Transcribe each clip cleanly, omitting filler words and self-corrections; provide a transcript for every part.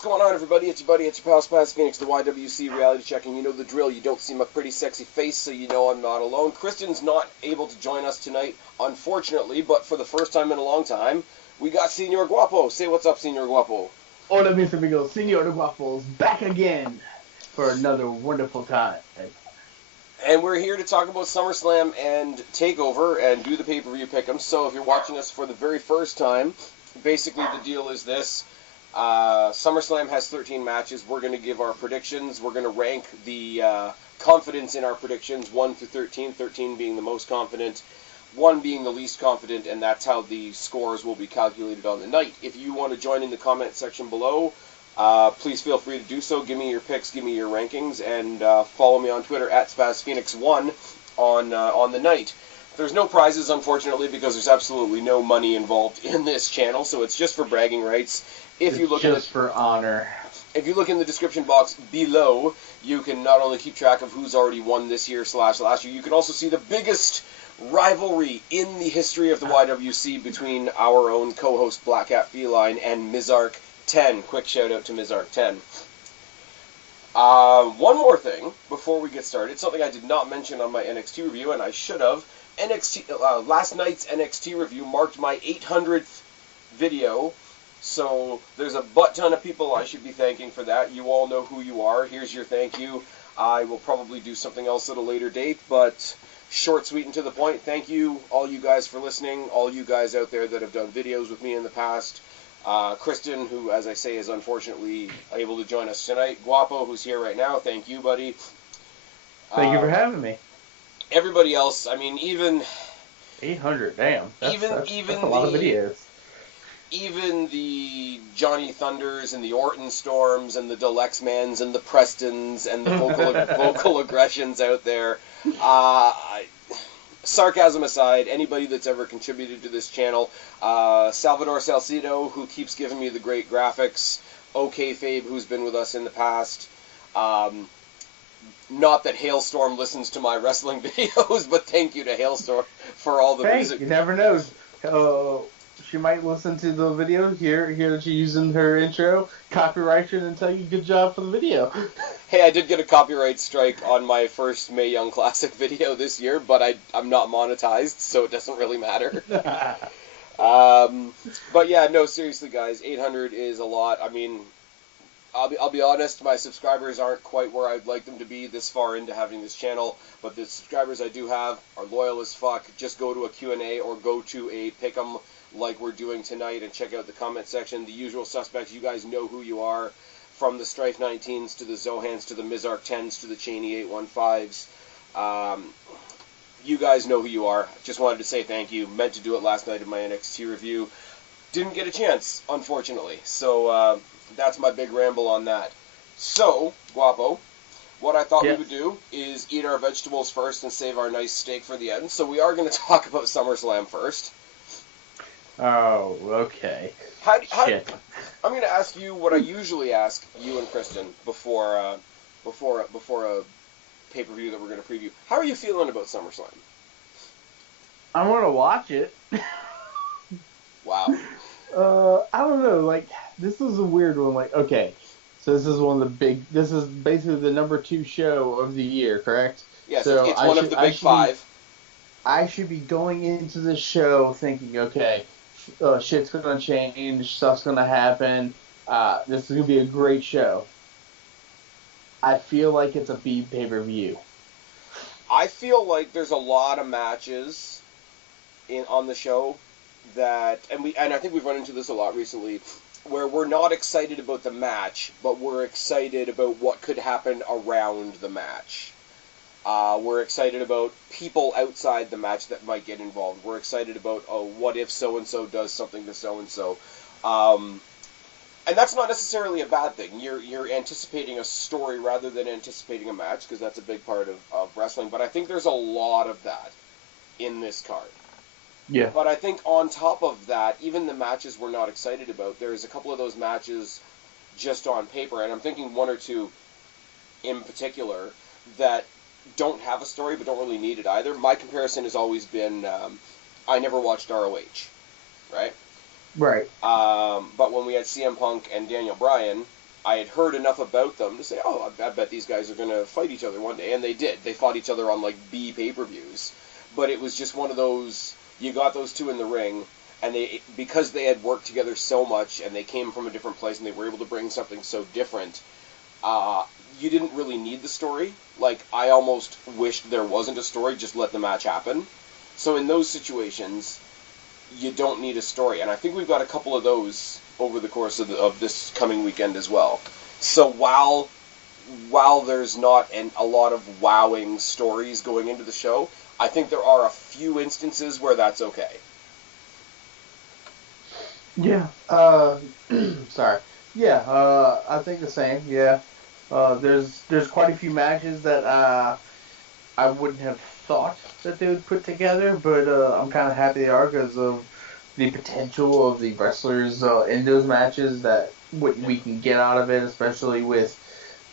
What's going on, everybody? It's your buddy, it's your pal Spaz Phoenix, the YWC reality check, and you know the drill. You don't see my pretty sexy face, so you know I'm not alone. Kristen's not able to join us tonight, unfortunately, but for the first time in a long time, we got Senor Guapo. Say what's up, Senor Guapo. Hola, mis amigos. Senor Guapo's back again for another wonderful time. And we're here to talk about SummerSlam and TakeOver and do the pay-per-view pick 'em. So if you're watching us for the very first time, basically the deal is this. SummerSlam has 13 matches. We're going to give our predictions. We're going to rank the confidence in our predictions, 1 through 13, 13 being the most confident, 1 being the least confident, and that's how the scores will be calculated on the night. If you want to join in the comment section below, please feel free to do so. Give me your picks, give me your rankings, and follow me on Twitter at SpazPhoenix1 on the night. There's no prizes, unfortunately, because there's absolutely no money involved in this channel, so it's just for bragging rights. If you look just for honor. If you look in the description box below, you can not only keep track of who's already won this year / last year, you can also see the biggest rivalry in the history of the YWC between our own co-host Black Cat Feline and Mizark10. Quick shout out to Mizark10. One more thing before we get started, something I did not mention on my NXT review, and I should have. Last night's NXT review marked my 800th video. So there's a butt ton of people I should be thanking for that. You all know who you are. Here's your thank you. I will probably do something else at a later date, but short, sweet, and to the point. Thank you, all you guys, for listening. All you guys out there that have done videos with me in the past. Kristen, who, as I say, is unfortunately able to join us tonight. Guapo, who's here right now. Thank you, buddy. Thank you for having me. Everybody else, I mean, even 800, damn. That's a lot of videos. Even the Johnny Thunders and the Orton Storms and the Deluxe Mans and the Prestons and the vocal aggressions out there. Sarcasm aside, anybody that's ever contributed to this channel, Salvador Salcido, who keeps giving me the great graphics, OK Fabe, who's been with us in the past. Not that Hailstorm listens to my wrestling videos, but thank you to Hailstorm for all the music. You never know. She might listen to the video, hear that you're using her intro, copyright it, and tell you good job for the video. Hey, I did get a copyright strike on my first Mae Young Classic video this year, but I'm not monetized, so it doesn't really matter. But yeah, no, seriously, guys, 800 is a lot. I mean, I'll be honest, my subscribers aren't quite where I'd like them to be this far into having this channel, but the subscribers I do have are loyal as fuck. Just go to a Q&A or go to a pick 'em like we're doing tonight and check out the comment section. The usual suspects, you guys know who you are, from the Strife19s to the Zohans to the Mizark10s to the Cheney 815s. You guys know who you are. Just wanted to say thank you. Meant to do it last night in my NXT review. Didn't get a chance, unfortunately. So that's my big ramble on that. So, Guapo, what I thought we would do is eat our vegetables first and save our nice steak for the end. So we are going to talk about SummerSlam first. Oh, okay. Shit. I'm going to ask you what I usually ask you and Kristen before a pay-per-view that we're going to preview. How are you feeling about SummerSlam? I'm going to watch it. Wow. I don't know. Like, this is a weird one. Like, okay, so this is basically the number 2 show of the year, correct? Yes, so it's one of the big 5. I should be going into this show thinking, okay, shit's going to change, stuff's going to happen, this is going to be a great show. I feel like it's a B pay-per-view. I feel like there's a lot of matches on the show that, and I think we've run into this a lot recently, where we're not excited about the match, but we're excited about what could happen around the match. We're excited about people outside the match that might get involved. We're excited about, what if so-and-so does something to so-and-so. And that's not necessarily a bad thing. You're anticipating a story rather than anticipating a match, because that's a big part of wrestling. But I think there's a lot of that in this card. Yeah. But I think on top of that, even the matches we're not excited about, there's a couple of those matches just on paper, and I'm thinking 1 or 2 in particular, that don't have a story but don't really need it either. My comparison has always been, I never watched ROH, right? Right. But when we had CM Punk and Daniel Bryan, I had heard enough about them to say, oh, I bet these guys are going to fight each other one day. And they did. They fought each other on, like, B pay-per-views. But it was just one of those, you got those two in the ring, and because they had worked together so much, and they came from a different place, and they were able to bring something so different, you didn't really need the story. Like, I almost wished there wasn't a story, just let the match happen. So in those situations, you don't need a story. And I think we've got a couple of those over the course of this coming weekend as well. So while there's not a lot of wowing stories going into the show, I think there are a few instances where that's okay. Yeah. Sorry. Yeah. I think the same. Yeah. There's quite a few matches that I wouldn't have thought that they would put together, but I'm kind of happy they are because of the potential of the wrestlers in those matches, that what we can get out of it, especially with,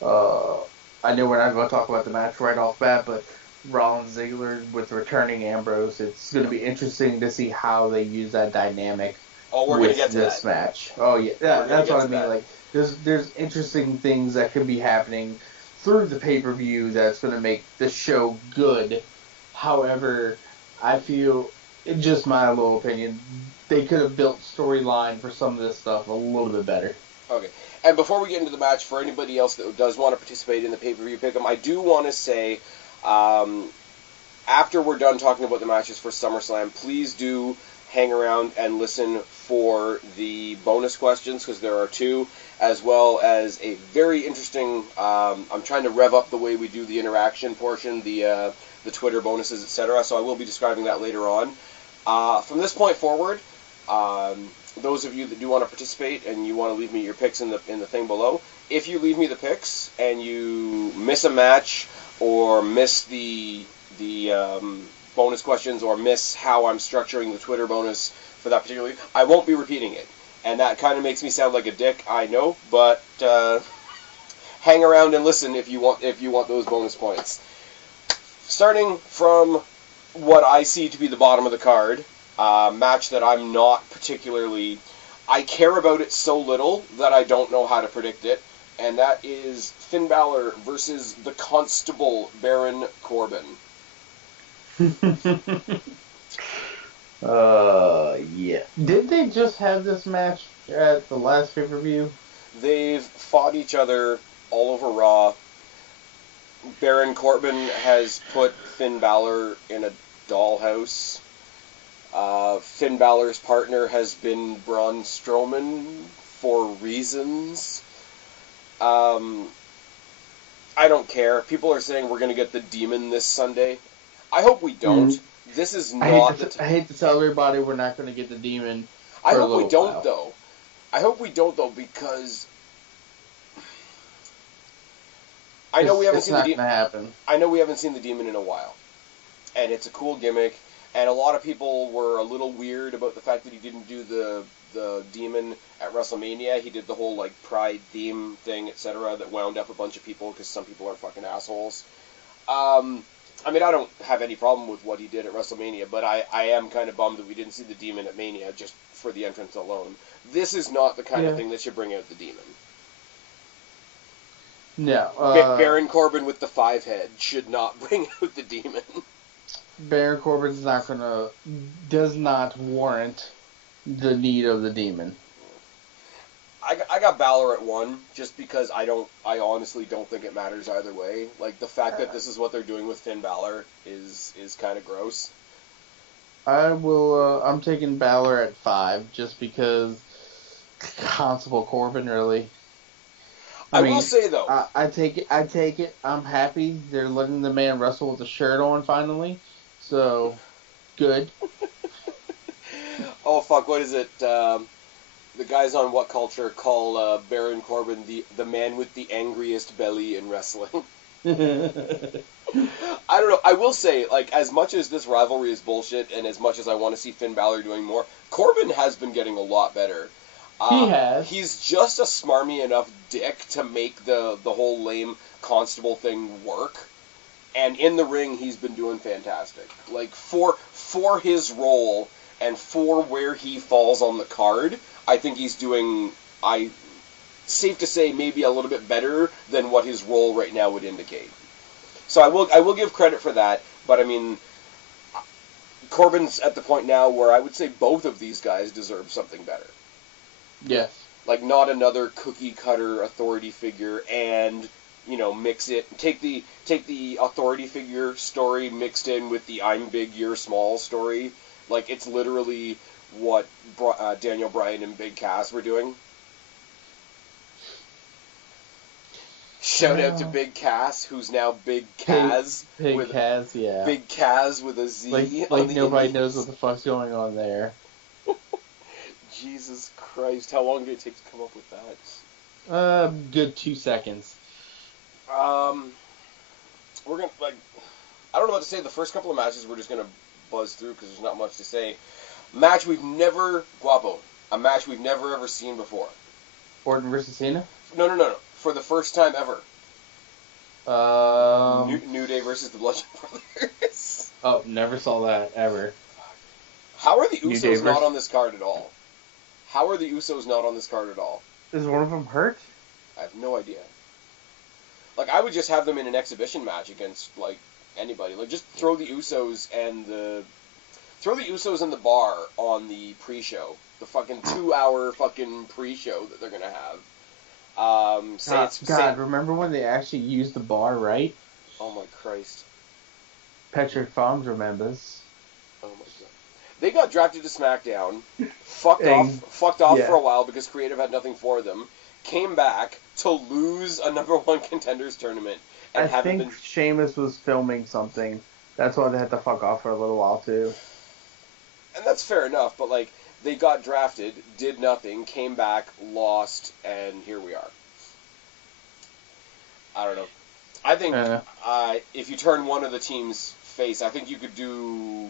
I know we're not going to talk about the match right off bat, but Rollins Ziggler with returning Ambrose, it's going to be interesting to see how they use that dynamic with this match. Oh yeah, that's what I mean. Like, there's interesting things that could be happening through the pay-per-view that's going to make the show good. However, I feel, in just my little opinion, they could have built storyline for some of this stuff a little bit better. Okay. And before we get into the match, for anybody else that does want to participate in the pay-per-view pick'em, I do want to say, after we're done talking about the matches for SummerSlam, please do hang around and listen for the bonus questions, because there are two, as well as a very interesting, I'm trying to rev up the way we do the interaction portion, the Twitter bonuses, etc., so I will be describing that later on. From this point forward, those of you that do want to participate and you want to leave me your picks in the thing below, if you leave me the picks and you miss a match or miss the bonus questions or miss how I'm structuring the Twitter bonus for that particular week, I won't be repeating it. And that kind of makes me sound like a dick, I know, but hang around and listen if you want those bonus points. Starting from what I see to be the bottom of the card, match that I'm not particularly, I care about it so little that I don't know how to predict it, and that is Finn Balor versus the Constable Baron Corbin. Yeah. Did they just have this match at the last pay-per-view? They've fought each other all over Raw. Baron Corbin has put Finn Balor in a dollhouse. Finn Balor's partner has been Braun Strowman for reasons. I don't care. People are saying we're going to get the Demon this Sunday. I hope we don't. This is not I hate to tell everybody we're not going to get the Demon. I hope we don't, though. I hope we don't, though, because I know we haven't seen the Demon. I know we haven't seen the Demon in a while, and it's a cool gimmick. And a lot of people were a little weird about the fact that he didn't do the Demon at WrestleMania. He did the whole like Pride theme thing, etc., that wound up a bunch of people because some people are fucking assholes. I mean, I don't have any problem with what he did at WrestleMania, but I am kind of bummed that we didn't see the Demon at Mania just for the entrance alone. This is not the kind of thing that should bring out the Demon. No. Baron Corbin with the 5 head should not bring out the Demon. Baron Corbin's does not warrant the need of the Demon. I got Balor at 1 just because I honestly don't think it matters either way. Like, the fact that this is what they're doing with Finn Balor is kind of gross. I'm taking Balor at 5 just because Constable Corbin, really. I mean, will say, though, I take it. I'm happy they're letting the man wrestle with a shirt on finally. So, good. Oh, fuck, what is it? The guys on What Culture call Baron Corbin the man with the angriest belly in wrestling. I don't know. I will say, like, as much as this rivalry is bullshit and as much as I want to see Finn Balor doing more, Corbin has been getting a lot better. He has. He's just a smarmy enough dick to make the whole lame Constable thing work. And in the ring, he's been doing fantastic. Like, for his role and for where he falls on the card, I think he's doing... safe to say maybe a little bit better than what his role right now would indicate. So I will give credit for that, but I mean, Corbin's at the point now where I would say both of these guys deserve something better. Yes. Like, not another cookie-cutter authority figure and, you know, mix it. Take the authority figure story mixed in with the I'm big, you're small story. Like, it's literally what Daniel Bryan and Big Cass were doing. Shout out to Big Cass, who's now Big Kaz. Big Kaz, yeah. Big Kaz with a Z. Like nobody knows what the fuck's going on there. Jesus Christ, how long did it take to come up with that? Good 2 seconds. We're gonna, like, I don't know what to say. The first couple of matches we're just gonna buzz through because there's not much to say. Guapo. A match we've never ever seen before. Orton versus Cena? No. For the first time ever. New Day versus the Bludgeon Brothers. Oh, never saw that, ever. How are the Usos not on this card at all? How are the Usos not on this card at all? Is one of them hurt? I have no idea. Like, I would just have them in an exhibition match against, like, anybody. Like, just throw the Usos and the Bar on the pre-show. The fucking 2-hour fucking pre-show that they're gonna have. Remember when they actually used the Bar, right? Oh my Christ. Patrick Farms remembers. Oh my God. They got drafted to SmackDown, fucked off for a while because creative had nothing for them, came back to lose a number 1 contenders tournament. And I think Sheamus was filming something. That's why they had to fuck off for a little while too. And that's fair enough, but like, they got drafted, did nothing, came back, lost, and here we are. I don't know. I think if you turn one of the teams face, I think you could do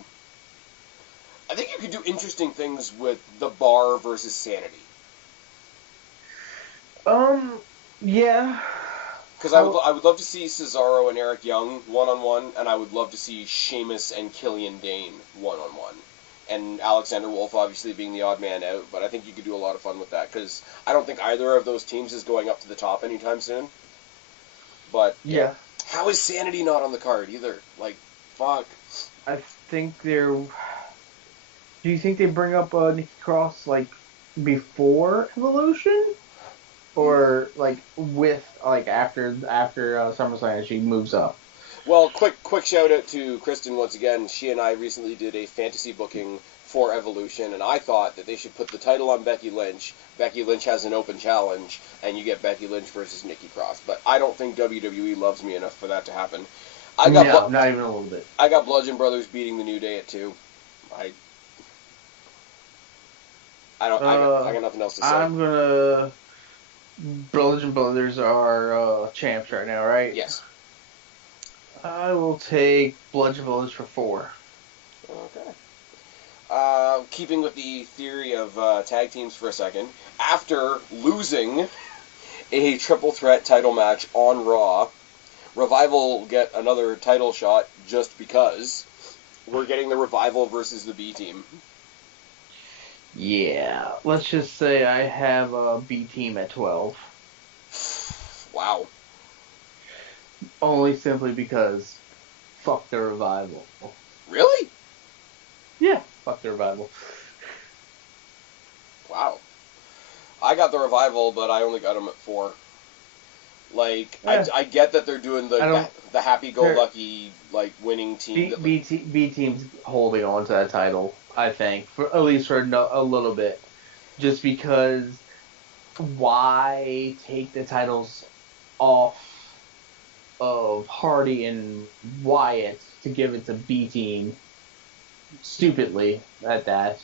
interesting things with the Bar versus Sanity. Yeah. Because I would love to see Cesaro and Eric Young one-on-one, and I would love to see Sheamus and Killian Dane one-on-one. And Alexander Wolf obviously being the odd man out, but I think you could do a lot of fun with that, because I don't think either of those teams is going up to the top anytime soon. But, yeah. How is Sanity not on the card either? Like, fuck. I think they're... Do you think they bring up Nikki Cross, like, before Evolution? Or, like, after SummerSlam she moves up? Well, quick shout out to Kristen once again. She and I recently did a fantasy booking for Evolution, and I thought that they should put the title on Becky Lynch. Becky Lynch has an open challenge, and you get Becky Lynch versus Nikki Cross. But I don't think WWE loves me enough for that to happen. Not even a little bit. I got Bludgeon Brothers beating the New Day at 2. I got nothing else to say. Bludgeon Brothers are champs right now, right? Yes. I will take Bludgeon Brothers for 4. Okay. Keeping with the theory of tag teams for a second, after losing a triple threat title match on Raw, Revival get another title shot just because we're getting the Revival versus the B Team. Yeah, let's just say I have a B Team at 12. Wow. Only simply because fuck the Revival. Really? Yeah, fuck the Revival. Wow. I got the Revival, but I only got them at 4. Like, yeah. I get that they're doing the happy-go-lucky, like, winning team. B Team's holding on to that title, I think, at least for a little bit. Just because, why take the titles off of Hardy and Wyatt to give it to B Team, stupidly at that,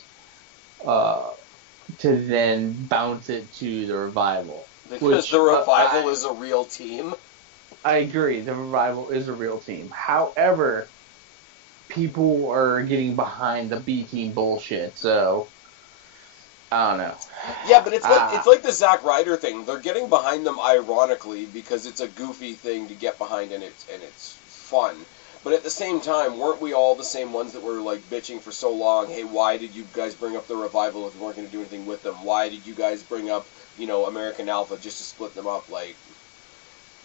to then bounce it to the Revival. Because the Revival is a real team? I agree, the Revival is a real team. However, people are getting behind the B Team bullshit, so I don't know. Yeah, but it's like the Zack Ryder thing. They're getting behind them ironically because it's a goofy thing to get behind and it's fun. But at the same time, weren't we all the same ones that were like bitching for so long? Hey, why did you guys bring up the Revival if you weren't going to do anything with them? Why did you guys bring up American Alpha just to split them up, like...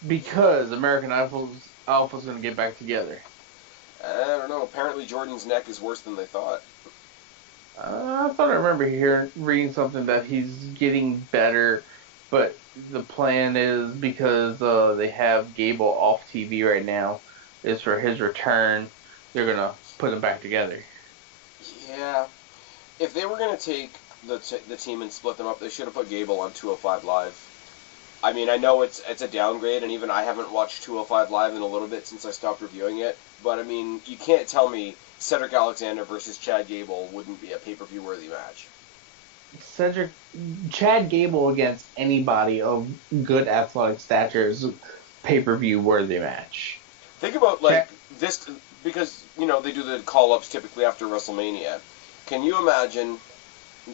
Because American Alpha's going to get back together. I don't know. Apparently Jordan's neck is worse than they thought. I thought I remember reading something that he's getting better, but the plan is because they have Gable off TV right now, is for his return, they're going to put them back together. Yeah. If they were going to take the team and split them up, they should have put Gable on 205 Live. I mean, I know it's a downgrade, and even I haven't watched 205 Live in a little bit since I stopped reviewing it, but I mean, you can't tell me Cedric Alexander versus Chad Gable wouldn't be a pay-per-view worthy match. Chad Gable against anybody of good athletic stature is a pay-per-view worthy match. Think about, this, because, they do the call-ups typically after WrestleMania. Can you imagine,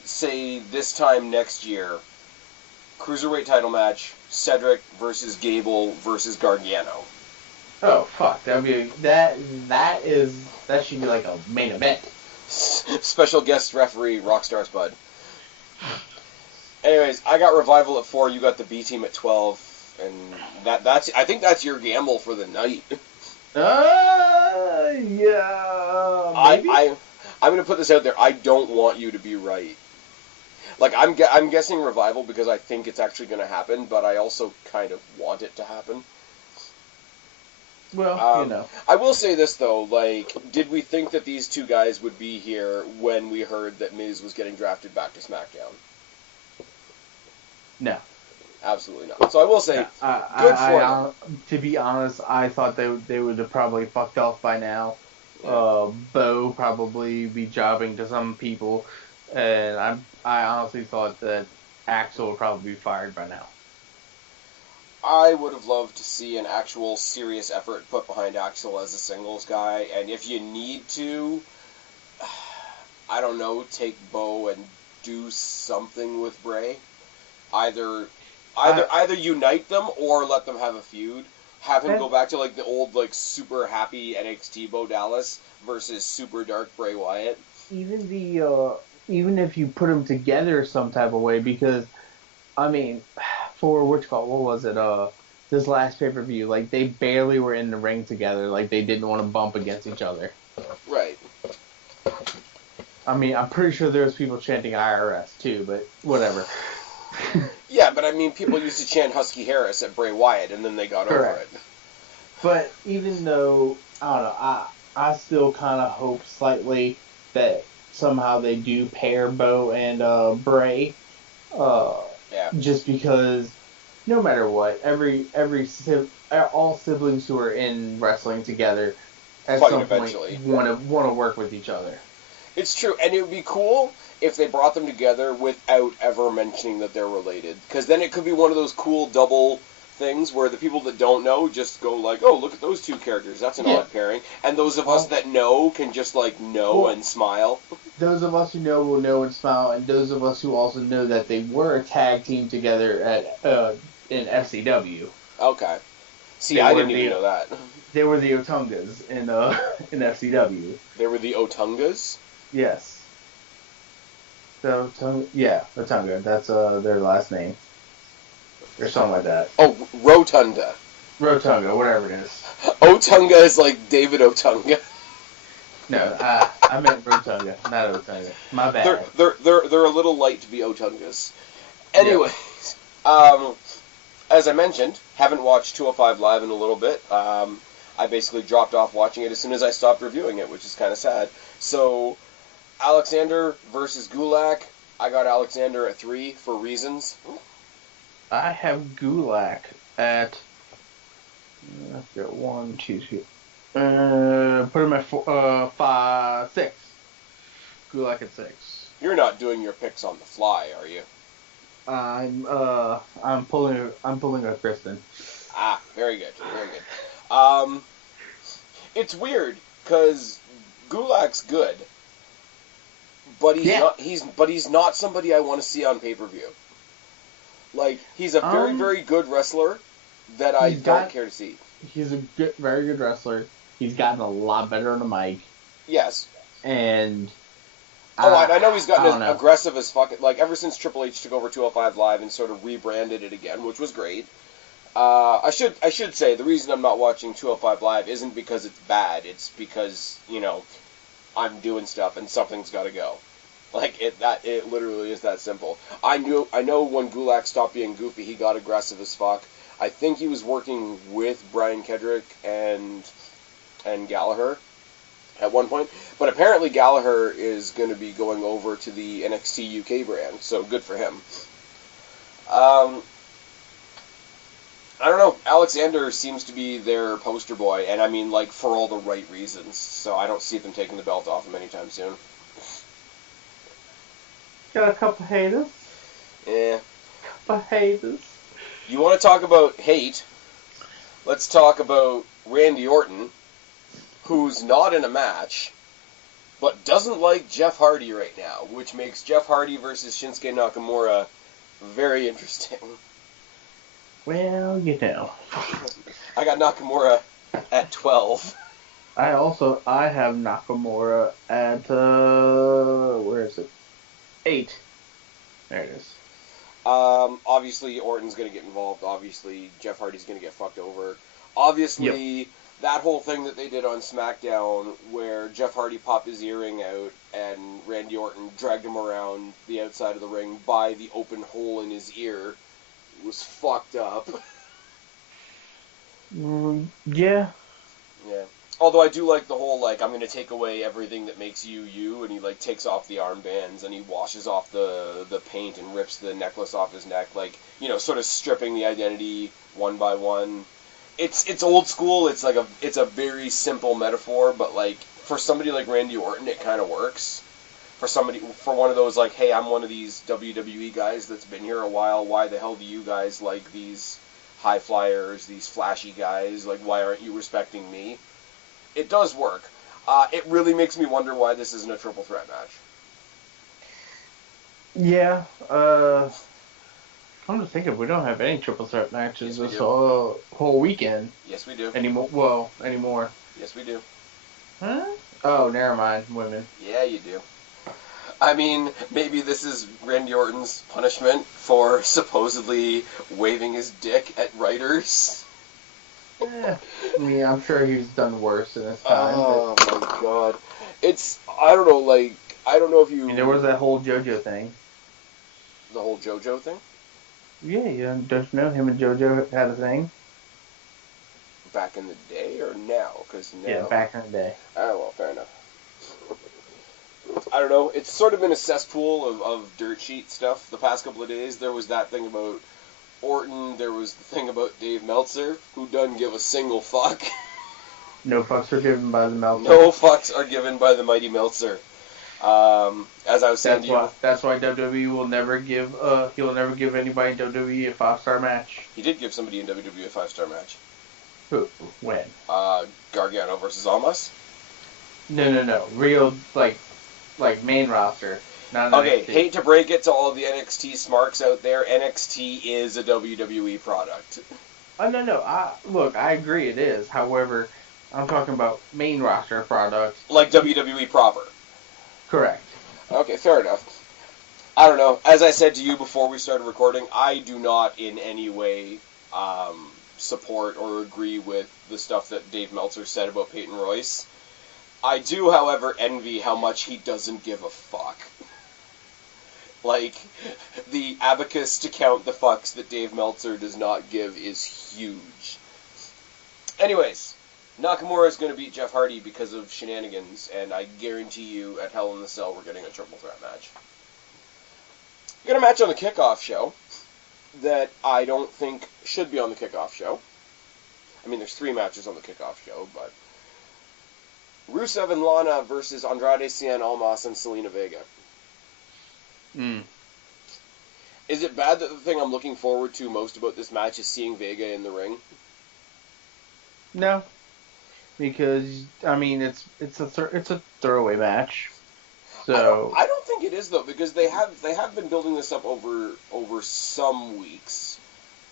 say, this time next year, Cruiserweight title match, Cedric versus Gable versus Gargano? Oh, fuck. That should be like a main event. Special guest referee, Rockstar Spud. Anyways, I got Revival at 4, you got the B team at 12, and I think that's your gamble for the night. Yeah, maybe? I'm going to put this out there, I don't want you to be right. Like, I'm guessing Revival because I think it's actually going to happen, but I also kind of want it to happen. Well, I will say this, though, like, did we think that these two guys would be here when we heard that Miz was getting drafted back to SmackDown? No. Absolutely not. So I will say, good for them. To be honest, I thought they would have probably fucked off by now. Yeah. Bo probably be jobbing to some people, and I honestly thought that Axel would probably be fired by now. I would have loved to see an actual serious effort put behind Axel as a singles guy, and if you need to, I don't know, take Bo and do something with Bray. Either unite them or let them have a feud. Have him go back to like the old like super happy NXT Bo Dallas versus super dark Bray Wyatt. Even if you put them together some type of way, because I mean, for what was it? This last pay-per-view, like they barely were in the ring together. Like they didn't want to bump against each other. Right. I mean, I'm pretty sure there was people chanting IRS too, but whatever. Yeah, but I mean, people used to chant Husky Harris at Bray Wyatt, and then they got over it. But even though, I don't know, I still kind of hope slightly that somehow they do pair Bo and Bray. Yeah. Just because, no matter what, all siblings who are in wrestling together at some point want to work with each other. It's true, and it would be cool if they brought them together without ever mentioning that they're related. Because then it could be one of those cool double things where the people that don't know just go like, oh, look at those two characters, that's an odd pairing. And those of us that know can just like know and smile. Those of us who know will know and smile, and those of us who also know that they were a tag team together at in FCW. Okay. See, I didn't even know that. They were the Otungas in FCW. They were the Otungas? Yes. Otunga. That's their last name. Or something like that. Oh, Rotunda. Rotunda, whatever it is. Otunga is like David Otunga. No, I meant Rotunda, not Otunga. My bad. They're a little light to be Otungas. Anyways, as I mentioned, haven't watched 205 Live in a little bit. I basically dropped off watching it as soon as I stopped reviewing it, which is kind of sad. So, Alexander versus Gulak. I got Alexander at 3 for reasons. I have Gulak at... I've got 1, 2, 3... put him at 5, 6. Gulak at 6. You're not doing your picks on the fly, are you? I'm pulling a Kristen. Ah, very good, very good. It's weird because Gulak's good, but he's not somebody I want to see on pay-per-view. Like, he's a very, very good wrestler that I don't care to see. He's a very good wrestler. He's gotten a lot better on the mic. Yes. And I know he's gotten as aggressive as fuck. Like, ever since Triple H took over 205 Live and sort of rebranded it again, which was great. I should say, the reason I'm not watching 205 Live isn't because it's bad. It's because, I'm doing stuff and something's got to go. Like, it literally is that simple. I know when Gulak stopped being goofy, he got aggressive as fuck. I think he was working with Brian Kedrick and Gallagher at one point. But apparently Gallagher is going to be going over to the NXT UK brand, so good for him. I don't know. Alexander seems to be their poster boy, and I mean, like, for all the right reasons. So I don't see them taking the belt off him anytime soon. Got a couple haters. Yeah. Couple haters. You want to talk about hate? Let's talk about Randy Orton, who's not in a match, but doesn't like Jeff Hardy right now, which makes Jeff Hardy versus Shinsuke Nakamura very interesting. Well, I got Nakamura at 12. I have Nakamura at, where is it? 8. There it is. Obviously, Orton's going to get involved. Obviously, Jeff Hardy's going to get fucked over. Obviously, that whole thing that they did on SmackDown where Jeff Hardy popped his earring out and Randy Orton dragged him around the outside of the ring by the open hole in his ear was fucked up. Yeah. Yeah. Although I do like the whole, like, I'm going to take away everything that makes you you, and he, like, takes off the armbands, and he washes off the paint and rips the necklace off his neck, like, sort of stripping the identity one by one. It's old school, it's a very simple metaphor, but, like, for somebody like Randy Orton, it kind of works. For one of those, like, hey, I'm one of these WWE guys that's been here a while, why the hell do you guys like these high flyers, these flashy guys, like, why aren't you respecting me? It does work. It really makes me wonder why this isn't a triple threat match. Yeah. Come to think of it, we don't have any triple threat matches this whole weekend. Yes, we do. Anymore. Yes, we do. Huh? Oh, never mind. Women. Yeah, you do. I mean, maybe this is Randy Orton's punishment for supposedly waving his dick at writers. Yeah. I mean, I'm sure he's done worse in his time. Oh, my God. I don't know if you... I mean, there was that whole JoJo thing. The whole JoJo thing? Yeah, don't you know him and JoJo had a thing? Back in the day or now? Yeah, back in the day. Oh, well, fair enough. I don't know. It's sort of been a cesspool of dirt sheet stuff the past couple of days. There was that thing about Orton. There was the thing about Dave Meltzer, who doesn't give a single fuck. No fucks are given by the Meltzer. No fucks are given by the mighty Meltzer. As I was saying to you... That's why WWE will never give... he'll never give anybody in WWE a 5-star match. He did give somebody in WWE a 5-star match. Who? When? Gargano versus Almas. No. Real, like main roster. Not okay, NXT. Hate to break it to all the NXT smarks out there, NXT is a WWE product. Oh, no. I agree it is. However, I'm talking about main roster product. Like WWE proper. Correct. Okay, fair enough. I don't know. As I said to you before we started recording, I do not in any way support or agree with the stuff that Dave Meltzer said about Peyton Royce. I do, however, envy how much he doesn't give a fuck. Like, the abacus to count the fucks that Dave Meltzer does not give is huge. Anyways, Nakamura is going to beat Jeff Hardy because of shenanigans, and I guarantee you at Hell in the Cell we're getting a triple threat match. We got a match on the kickoff show that I don't think should be on the kickoff show. I mean, there's 3 matches on the kickoff show, but... Rusev and Lana versus Andrade Cien Almas and Selena Vega. Is it bad that the thing I'm looking forward to most about this match is seeing Vega in the ring? No, because I mean it's a throwaway match. So I don't think it is though, because they have been building this up over some weeks.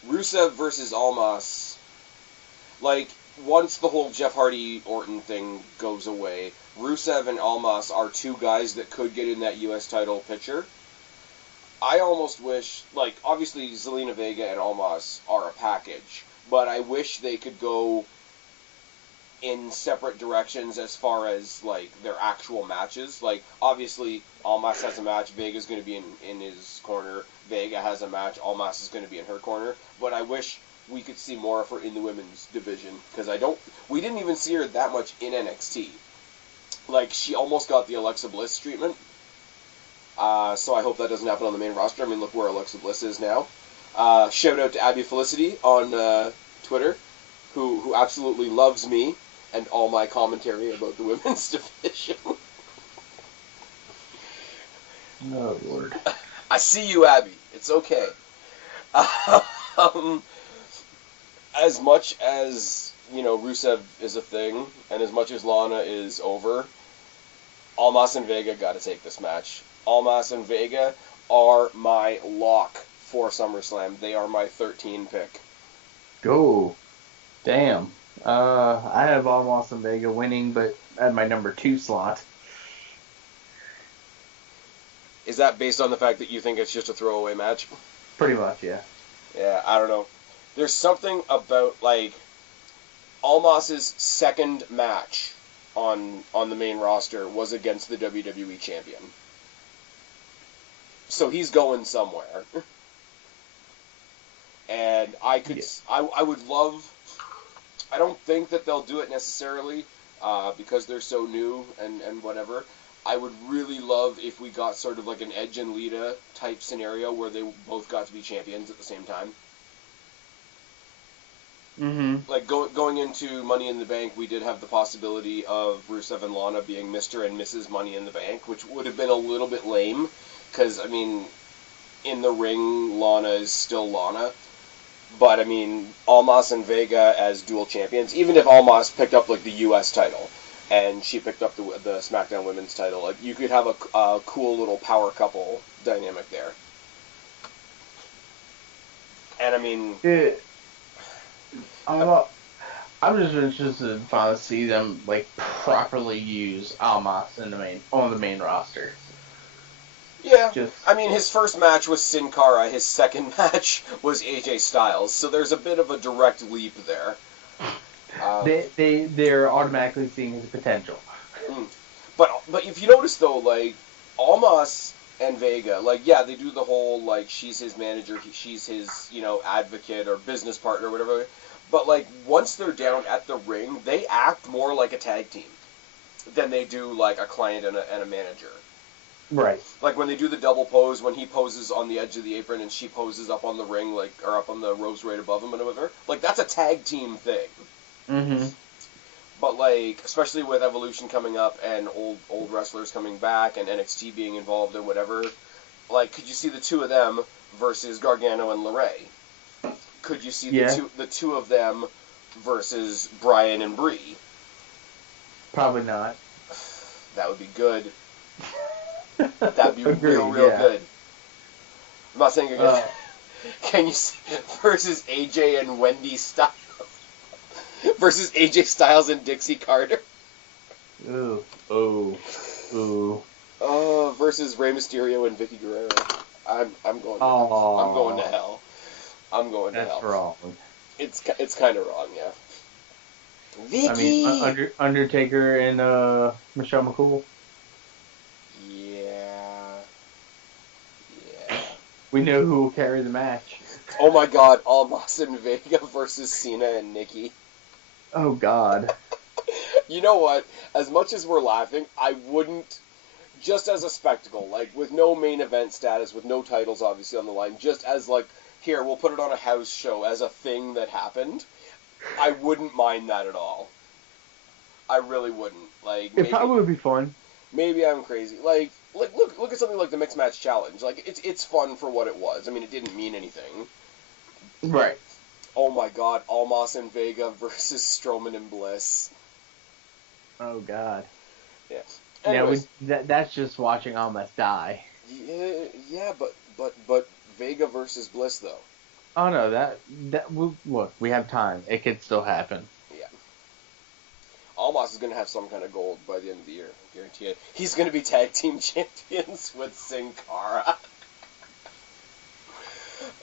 Rusev versus Almas, like once the whole Jeff Hardy Orton thing goes away, Rusev and Almas are two guys that could get in that U.S. title picture. I almost wish, like, obviously Zelina Vega and Almas are a package, but I wish they could go in separate directions as far as, like, their actual matches. Like, obviously, Almas has a match, Vega's going to be in his corner, Vega has a match, Almas is going to be in her corner, but I wish we could see more of her in the women's division, because we didn't even see her that much in NXT. Like, she almost got the Alexa Bliss treatment, so I hope that doesn't happen on the main roster. I mean, look where Alexa Bliss is now. Shout out to Abby Felicity on Twitter, who absolutely loves me and all my commentary about the women's division. Oh, Lord. I see you, Abby. It's okay. As much as, Rusev is a thing, and as much as Lana is over, Almas and Vega got to take this match. Almas and Vega are my lock for SummerSlam. They are my 13 pick. Go. Damn. I have Almas and Vega winning, but at my number 2 slot. Is that based on the fact that you think it's just a throwaway match? Pretty much, yeah. Yeah, I don't know. There's something about, like, Almas's second match on the main roster was against the WWE champion. So he's going somewhere. And I would love... I don't think that they'll do it necessarily, because they're so new and whatever. I would really love if we got sort of like an Edge and Lita type scenario where they both got to be champions at the same time. Mm-hmm. Like, going into Money in the Bank, we did have the possibility of Rusev and Lana being Mr. and Mrs. Money in the Bank, which would have been a little bit lame, because, I mean, in the ring, Lana is still Lana. But, I mean, Almas and Vega as dual champions, even if Almas picked up, like, the U.S. title, and she picked up the SmackDown Women's title, like, you could have a cool little power couple dynamic there. And, I mean... I'm just interested in finally see them, like, properly use Almas on the main roster. Yeah, I mean, his first match was Sin Cara, his second match was AJ Styles, so there's a bit of a direct leap there. They're automatically seeing his potential. But if you notice, though, like, Almas and Vega, like, yeah, they do the whole, like, she's his manager, she's his, advocate or business partner or whatever, but, like, once they're down at the ring, they act more like a tag team than they do, like, a client and a manager. Right. Like, when they do the double pose, when he poses on the edge of the apron and she poses up on the ring, like, or up on the ropes right above him and whatever, like, that's a tag team thing. Mm-hmm. But, like, especially with Evolution coming up and old wrestlers coming back and NXT being involved and whatever, like, could you see the two of them versus Gargano and LeRae? Could you see the two of them versus Bryan and Brie? Probably not. That would be good. That'd be Agreed, real good. I'm not saying you're gonna... Can you see... Versus AJ and Wendy Styles. Versus AJ Styles and Dixie Carter. Ooh. Versus Rey Mysterio and Vicky Guerrero. I'm going to hell. I'm going to hell. That's wrong. It's kind of wrong, yeah. Vicky! I mean, Undertaker and Michelle McCool. Yeah. We know who will carry the match. Oh my god, Almas and Vega versus Cena and Nikki. Oh god. You know what? As much as we're laughing, I wouldn't, just as a spectacle, like, with no main event status, with no titles obviously on the line, just as, like, here, we'll put it on a house show as a thing that happened, I wouldn't mind that at all. I really wouldn't. Like, it probably would be fun. Maybe I'm crazy. Like look at something like the Mixed Match Challenge. Like, it's fun for what it was. I mean, it didn't mean anything. Right. Oh my god, Almas and Vega versus Strowman and Bliss. Oh god. Yeah. Anyways, that's just watching Almas die. Yeah, but Vega versus Bliss though. Oh no, look, we have time. It could still happen. Yeah. Almas is going to have some kind of gold by the end of the year. I guarantee it. He's going to be tag team champions with Sin Cara.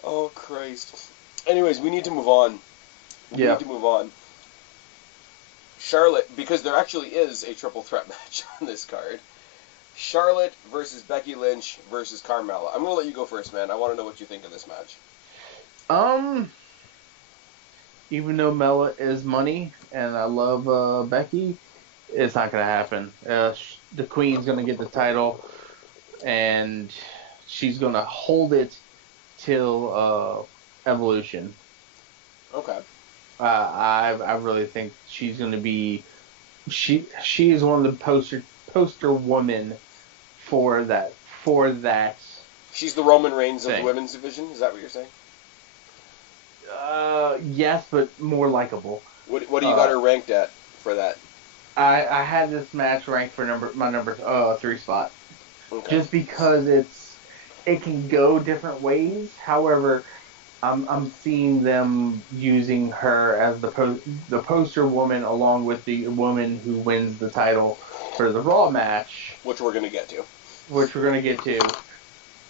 Oh, Christ. Anyways, we need to move on. We need to move on. Charlotte, because there actually is a triple threat match on this card. Charlotte versus Becky Lynch versus Carmella. I'm going to let you go first, man. I want to know what you think of this match. Even though Mella is money, and I love Becky, it's not going to happen. The Queen's going to get the title, and she's going to hold it till Evolution. Okay. I really think she's going to be... She is one of the poster women for that. She's the Roman Reigns of the women's division? Is that what you're saying? Yes, but more likable. What do you got her ranked at for that? I had this match ranked for my number 3 spot. Okay. Just because it can go different ways. However, I'm seeing them using her as the poster woman along with the woman who wins the title for the Raw match. Which we're going to get to.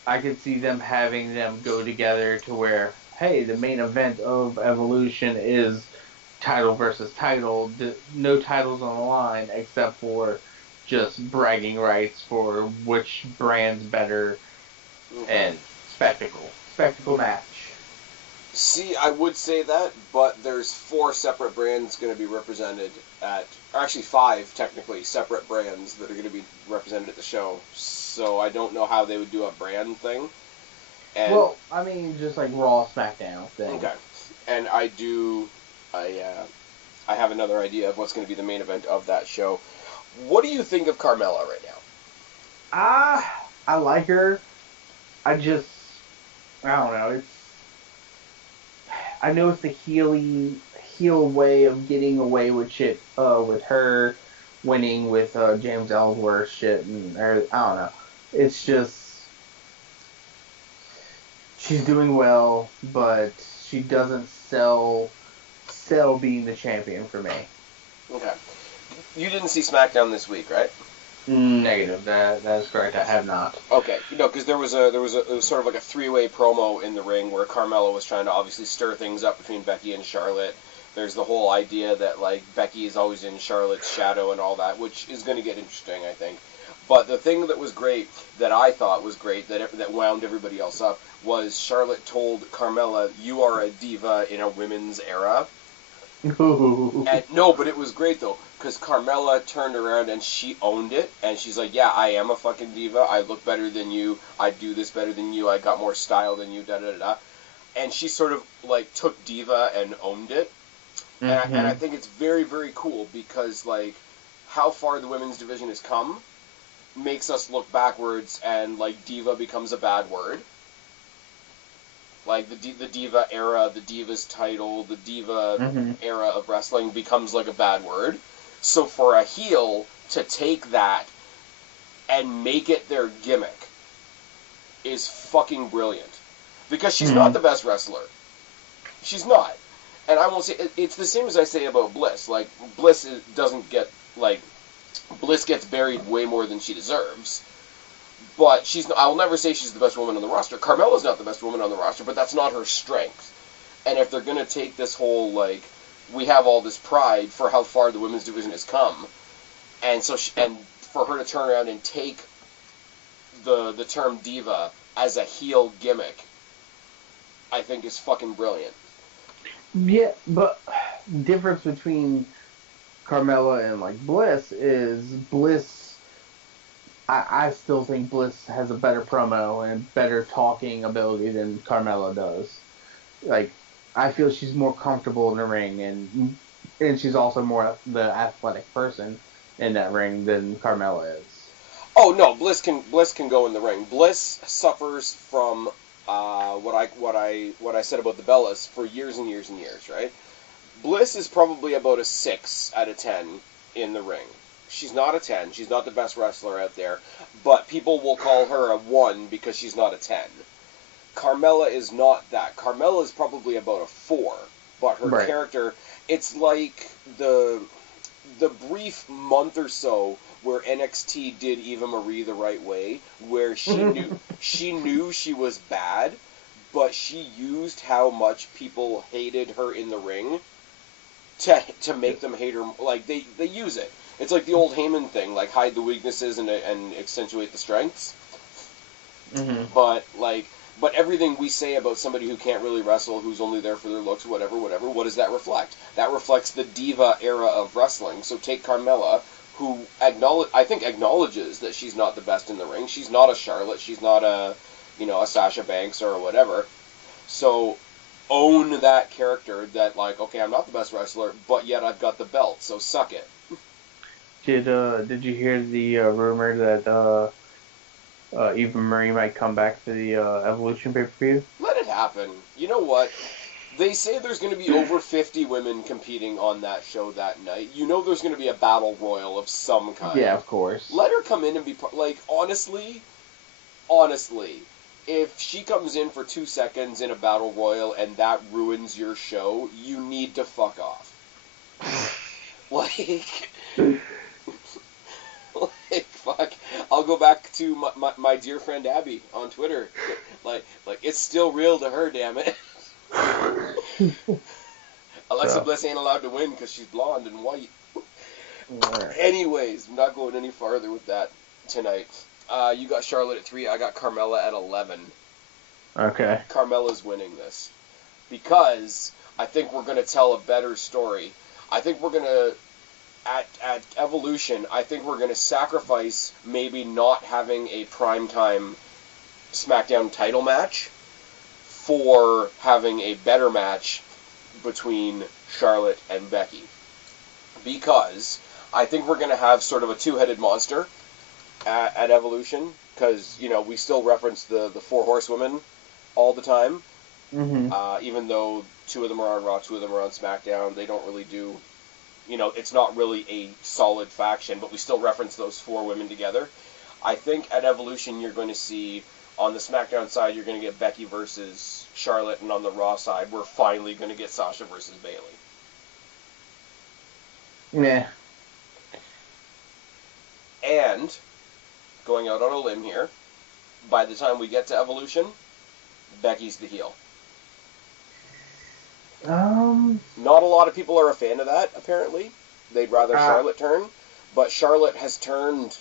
I could see them having them go together to where, hey, the main event of Evolution is title versus title. No titles on the line except for just bragging rights for which brand's better and spectacle match. See, I would say that, but there's 4 separate brands going to be represented or actually 5 technically separate brands that are going to be represented at the show. So I don't know how they would do a brand thing. And, well, I mean, just like Raw, SmackDown thing. Okay. And I have another idea of what's going to be the main event of that show. What do you think of Carmella right now? I like her. I don't know. I know it's the heel way of getting away with shit, with her winning with James Ellsworth shit, and I don't know. It's just she's doing well, but she doesn't sell being the champion for me. Okay. You didn't see SmackDown this week, right? Negative. That is correct. I have not. Okay. Because it was sort of like a 3-way promo in the ring where Carmella was trying to obviously stir things up between Becky and Charlotte. There's the whole idea that like Becky is always in Charlotte's shadow and all that, which is going to get interesting, I think. But the thing that was great, that I thought was great, that wound everybody else up, was Charlotte told Carmella, "You are a diva in a women's era." No, but it was great though, because Carmella turned around and she owned it, and she's like, "Yeah, I am a fucking diva. I look better than you. I do this better than you. I got more style than you. Da da da." And she sort of like took diva and owned it, and I think it's very, very cool because like how far the women's division has come makes us look backwards, and like diva becomes a bad word. Like the diva era, the Divas title, the diva era of wrestling becomes like a bad word. So for a heel to take that and make it their gimmick is fucking brilliant. Because she's not the best wrestler. She's not. And I won't say, it's the same as I say about Bliss. Like, Bliss gets buried way more than she deserves. But I'll never say she's the best woman on the roster. Carmella's not the best woman on the roster, but that's not her strength. And if they're going to take this whole, like, we have all this pride for how far the women's division has come, and for her to turn around and take the term diva as a heel gimmick, I think is fucking brilliant. Yeah, but the difference between Carmella and, like, Bliss is Bliss... I still think Bliss has a better promo and better talking ability than Carmella does. Like, I feel she's more comfortable in the ring, and she's also more the athletic person in that ring than Carmella is. Oh no, Bliss can go in the ring. Bliss suffers from what I said about the Bellas for years and years and years, right? Bliss is probably about a 6 out of 10 in the ring. She's not a 10. She's not the best wrestler out there. But people will call her a 1 because she's not a 10. Carmella is not that. Carmella is probably about a 4. But her character, it's like the the brief month or so where NXT did Eva Marie the right way, where she knew she was bad, but she used how much people hated her in the ring to make them hate her. Like, they use it. It's like the old Heyman thing, like, hide the weaknesses and accentuate the strengths. Mm-hmm. But everything we say about somebody who can't really wrestle, who's only there for their looks, whatever, what does that reflect? That reflects the diva era of wrestling. So take Carmella, who acknowledges that she's not the best in the ring. She's not a Charlotte. She's not a Sasha Banks or whatever. So own that character that, like, okay, I'm not the best wrestler, but yet I've got the belt, so suck it. Did you hear the rumor that Eva Marie might come back for the Evolution pay-per-view? Let it happen. You know what? They say there's going to be over 50 women competing on that show that night. You know there's going to be a battle royal of some kind. Yeah, of course. Let her come in and be like, honestly, if she comes in for 2 seconds in a battle royal and that ruins your show, you need to fuck off. Fuck. I'll go back to my dear friend Abby on Twitter. Like it's still real to her, damn it. Alexa Bliss ain't allowed to win because she's blonde and white. Right. Anyways, I'm not going any farther with that tonight. You got Charlotte at 3. I got Carmella at 11. Okay. Carmella's winning this because I think we're going to tell a better story. I think we're going to, at Evolution, I think we're going to sacrifice maybe not having a primetime SmackDown title match for having a better match between Charlotte and Becky. Because I think we're going to have sort of a two-headed monster at Evolution, because, we still reference the four horsewomen all the time. Mm-hmm. Even though 2 of them are on Raw, 2 of them are on SmackDown, they don't really do, it's not really a solid faction, but we still reference those 4 women together. I think at Evolution you're going to see, on the SmackDown side, you're going to get Becky versus Charlotte, and on the Raw side, we're finally going to get Sasha versus Bayley. Yeah. And, going out on a limb here, by the time we get to Evolution, Becky's the heel. Not a lot of people are a fan of that, apparently. They'd rather Charlotte turn. But Charlotte has turned...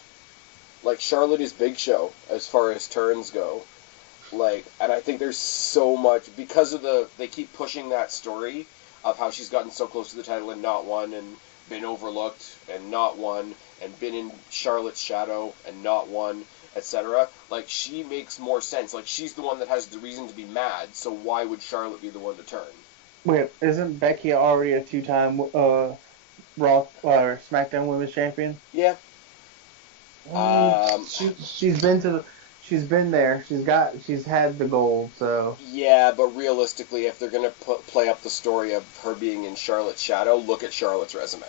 Charlotte is Big Show as far as turns go. And I think there's so much... Because of they keep pushing that story of how she's gotten so close to the title and not won, and been overlooked and not won, and been in Charlotte's shadow and not won, etc. She makes more sense. She's the one that has the reason to be mad, so why would Charlotte be the one to turn? Wait, isn't Becky already a 2-time Raw or SmackDown Women's Champion? Yeah. She's been there. She's had the gold. So. Yeah, but realistically, if they're gonna play up the story of her being in Charlotte's shadow, look at Charlotte's resume.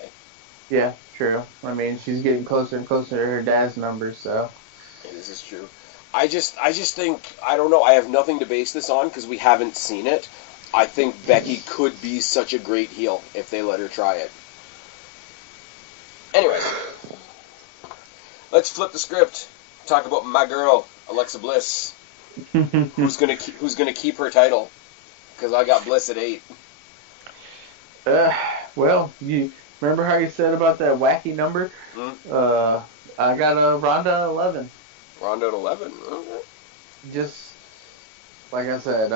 Yeah, true. I mean, she's getting closer and closer to her dad's numbers. So. Yeah, this is true. I just think, I don't know. I have nothing to base this on because we haven't seen it. I think Becky could be such a great heel if they let her try it. Anyways, let's flip the script. Talk about my girl, Alexa Bliss. who's gonna keep her title? Because I got Bliss at 8. Well, you remember how you said about that wacky number? Mm-hmm. I got Ronda at 11. Ronda at 11. Okay. Just like I said,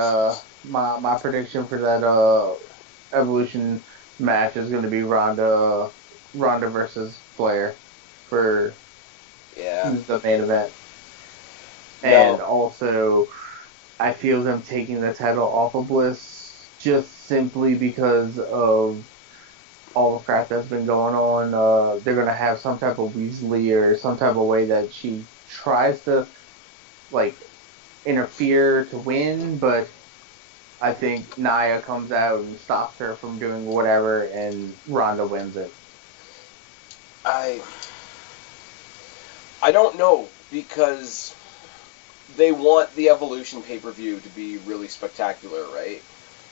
my prediction for that Evolution match is going to be Ronda versus Flair for the main event. And also, I feel them taking the title off of Bliss just simply because of all the crap that's been going on. They're going to have some type of Weasley or some type of way that she tries to, interfere to win, but I think Nia comes out and stops her from doing whatever, and Ronda wins it. I don't know, because they want the Evolution pay-per-view to be really spectacular, right?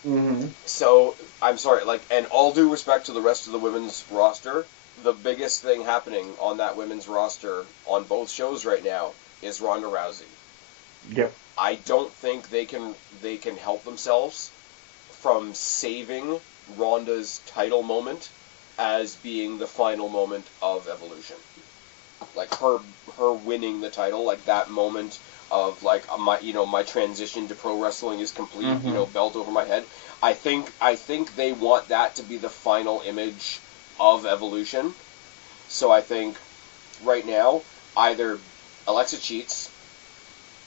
Mm-hmm. So, I'm sorry, and all due respect to the rest of the women's roster, the biggest thing happening on that women's roster on both shows right now is Ronda Rousey. Yep. I don't think they can help themselves from saving Ronda's title moment as being the final moment of Evolution. Like her winning the title, like that moment of like my transition to pro wrestling is complete, Mm-hmm. belt over my head. I think they want that to be the final image of Evolution. So I think right now either Alexa cheats,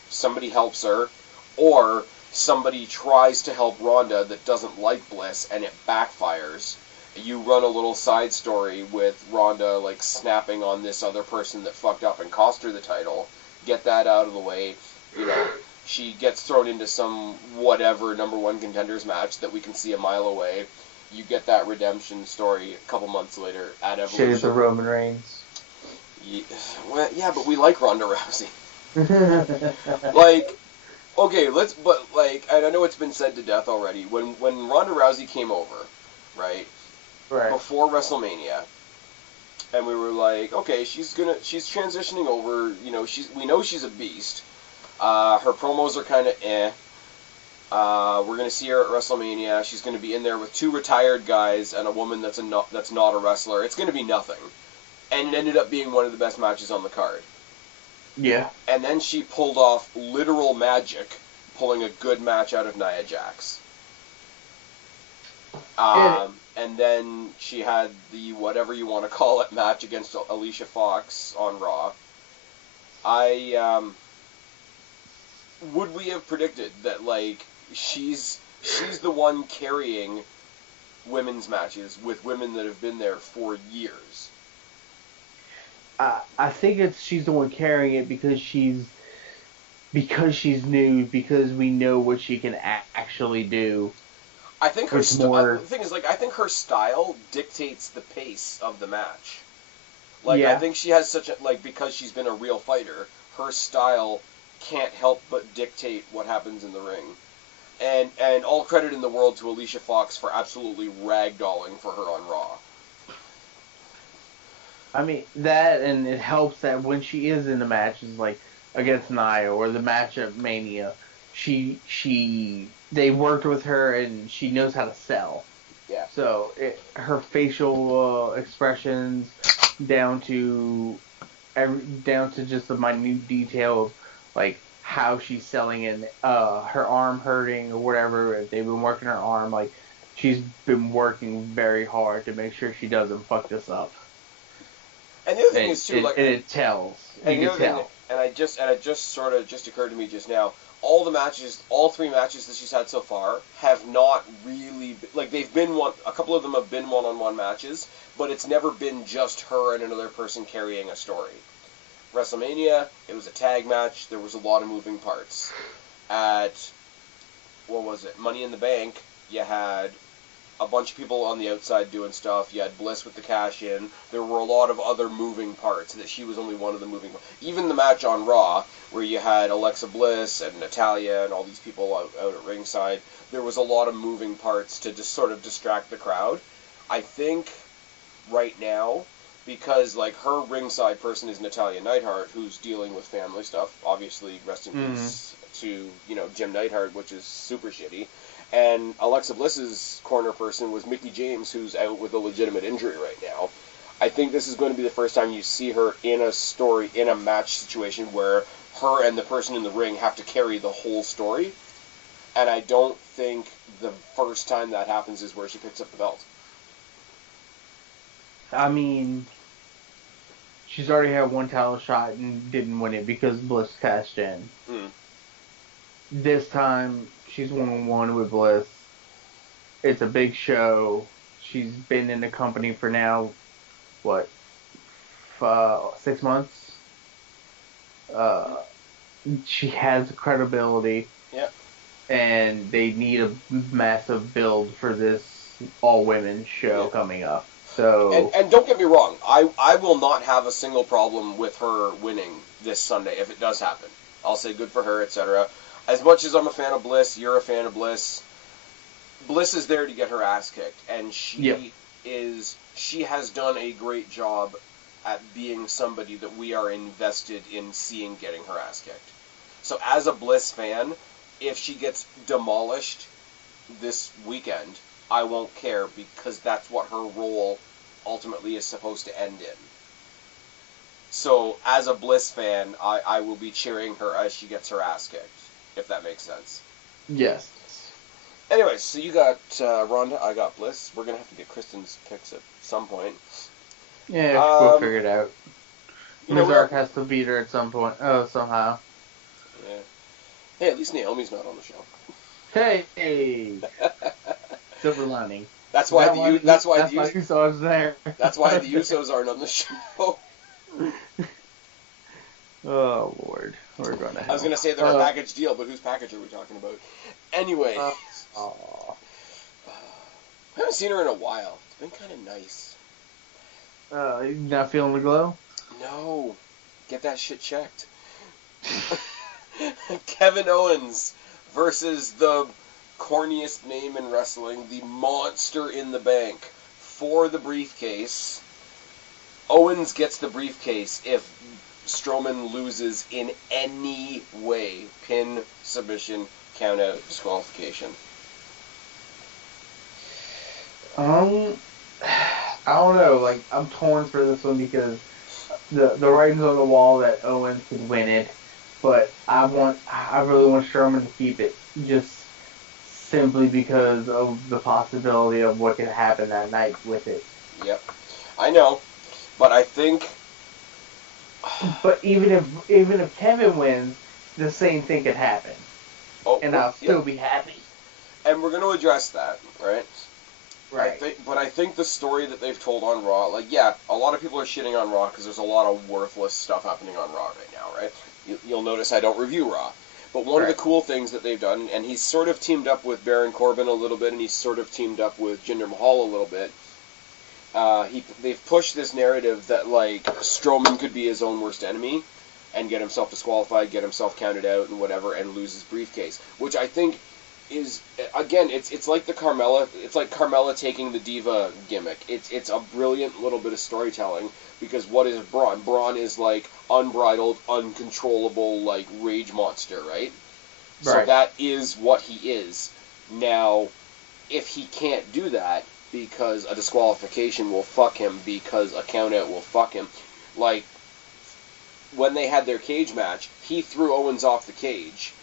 somebody helps her, or somebody tries to help Ronda that doesn't like Bliss and it backfires. You run a little side story with Ronda like snapping on this other person that fucked up and cost her the title. Get that out of the way. She gets thrown into some whatever number one contenders match that we can see a mile away. You get that redemption story a couple months later at Evolution. Shit is the Roman Reigns. Yeah, but we like Ronda Rousey. Like, okay, and I know it's been said to death already. When Ronda Rousey came over, right? Right. Before WrestleMania, and we were like, okay, she's transitioning over. We know she's a beast. Her promos are kind of eh. We're gonna see her at WrestleMania. She's gonna be in there with two retired guys and a woman that's not a wrestler. It's gonna be nothing, and it ended up being one of the best matches on the card. Yeah. And then she pulled off literal magic, pulling a good match out of Nia Jax. And then she had the whatever you want to call it match against Alicia Fox on Raw. Would we have predicted that like she's the one carrying women's matches with women that have been there for years? I think she's the one carrying it because she's new, because we know what she can actually do. I think the thing is, like, I think her style dictates the pace of the match. Like, yeah. I think she has because she's been a real fighter, her style can't help but dictate what happens in the ring. And all credit in the world to Alicia Fox for absolutely ragdolling for her on Raw. I mean, that, and it helps that when she is in the matches, like, against Nia, or the match at Mania, they worked with her, and she knows how to sell. Yeah. So, her facial expressions, down to just the minute detail of, like, how she's selling and her arm hurting or whatever, if they've been working her arm, like, she's been working very hard to make sure she doesn't fuck this up. And the other thing is too, it tells. You can tell. And it just sort of occurred to me just now. All three matches that she's had so far have not really they've been a couple of them have been one-on-one matches, but it's never been just her and another person carrying a story. WrestleMania, it was a tag match. There was a lot of moving parts. At Money in the Bank, you had a bunch of people on the outside doing stuff. You had Bliss with the cash in. There were a lot of other moving parts. That she was only one of the moving parts. Even the match on Raw, where you had Alexa Bliss and Natalya and all these people out at ringside, there was a lot of moving parts to just sort of distract the crowd. I think right now, because her ringside person is Natalya Neidhart, who's dealing with family stuff. Obviously, rest in peace to Jim Neidhart, which is super shitty. And Alexa Bliss's corner person was Mickie James, who's out with a legitimate injury right now. I think this is going to be the first time you see her in a match situation where her and the person in the ring have to carry the whole story. And I don't think the first time that happens is where she picks up the belt. I mean, she's already had one title shot and didn't win it because Bliss cashed in. This time, she's 1-on-1 with Bliss. It's a big show. She's been in the company for now, 6 months? She has credibility. Yep. And they need a massive build for this all-women show coming up. So, and don't get me wrong, I will not have a single problem with her winning this Sunday if it does happen. I'll say good for her, etc. As much as I'm a fan of Bliss, you're a fan of Bliss. Bliss is there to get her ass kicked, and is she has done a great job at being somebody that we are invested in seeing getting her ass kicked. So as a Bliss fan, if she gets demolished this weekend, I won't care because that's what her role ultimately is supposed to end in. So as a Bliss fan, I will be cheering her as she gets her ass kicked, if that makes sense. Yes. Anyways, so you got Ronda, I got Bliss. We're going to have to get Kristen's picks at some point. Yeah, we'll figure it out. Zark has to beat her at some point. Oh, somehow. Yeah. Hey, at least Naomi's not on the show. Hey! Silver lining. That's why the Usos there. That's why the Usos aren't on the show. Oh Lord, we're going to hell. I was going to say they're a package deal, but whose package are we talking about? Anyway. I haven't seen her in a while. It's been kind of nice. You not feeling the glow? No. Get that shit checked. Kevin Owens versus the corniest name in wrestling, the Monster in the Bank, for the briefcase. Owens gets the briefcase if Strowman loses in any way. Pin, submission, countout, disqualification. I don't know. Like, I'm torn for this one because the writing's on the wall that Owens could win it, but I really want Strowman to keep it, just simply because of the possibility of what could happen that night with it. Yep, I know, but I think. But even if Kevin wins, the same thing could happen, and I'll still be happy. And we're going to address that, right? Right. I think the story that they've told on Raw, like, yeah, a lot of people are shitting on Raw because there's a lot of worthless stuff happening on Raw right now, right? You'll notice I don't review Raw. But one of the cool things that they've done, and he's sort of teamed up with Baron Corbin a little bit, and he's sort of teamed up with Jinder Mahal a little bit. They've pushed this narrative that, like, Strowman could be his own worst enemy and get himself disqualified, get himself counted out and whatever, and lose his briefcase, which I think is, again, it's like Carmella taking the diva gimmick. It's a brilliant little bit of storytelling, because what is Braun? Braun is like unbridled, uncontrollable, like rage monster, right? So that is what he is. Now, if he can't do that because a disqualification will fuck him, because a countout will fuck him, like when they had their cage match, he threw Owens off the cage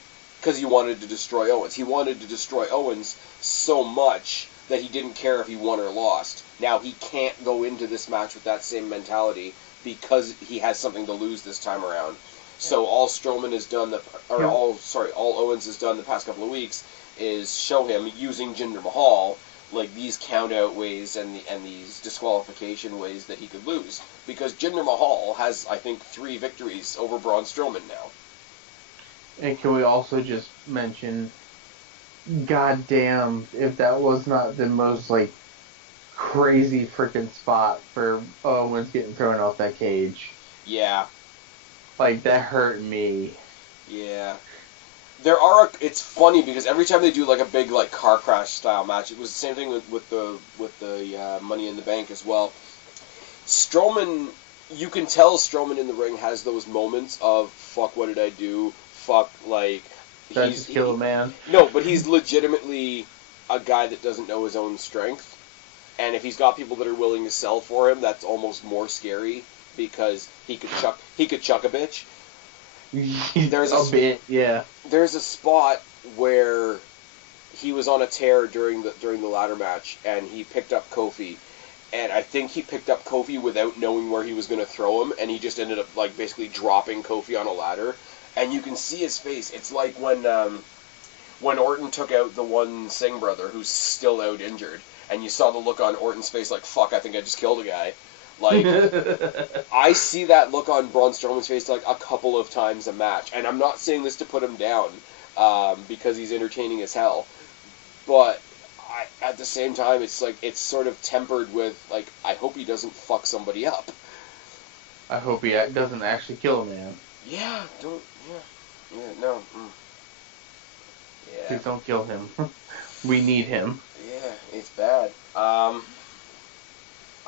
because he wanted to destroy Owens. He wanted to destroy Owens so much that he didn't care if he won or lost. Now he can't go into this match with that same mentality because he has something to lose this time around. So all Strowman has done, all Owens has done the past couple of weeks is show him using Jinder Mahal, like these count-out ways and these disqualification ways that he could lose. Because Jinder Mahal has, I think, 3 victories over Braun Strowman now. And can we also just mention, goddamn, if that was not the most, like, crazy freaking spot for Owens getting thrown off that cage. Yeah. Like, that hurt me. Yeah. It's funny because every time they do, like, a big, like, car crash style match, it was the same thing with the Money in the Bank as well. Strowman, you can tell Strowman in the ring has those moments of, fuck, what did I do? Fuck, like... He's kill a man. No, but he's legitimately a guy that doesn't know his own strength. And if he's got people that are willing to sell for him, that's almost more scary because he could chuck a bitch. There's a bit, yeah. There's a spot where he was on a tear during the ladder match, and he picked up Kofi, and I think he picked up Kofi without knowing where he was going to throw him, and he just ended up like basically dropping Kofi on a ladder, and you can see his face. It's like when Orton took out the one Singh brother who's still out injured, and you saw the look on Orton's face like, fuck, I think I just killed a guy. Like, I see that look on Braun Strowman's face like a couple of times a match. And I'm not saying this to put him down, because he's entertaining as hell. But at the same time, it's like, it's sort of tempered with, like, I hope he doesn't fuck somebody up. I hope he doesn't actually kill a man. Yeah, no. Yeah. Please don't kill him. We need him. Yeah, it's bad.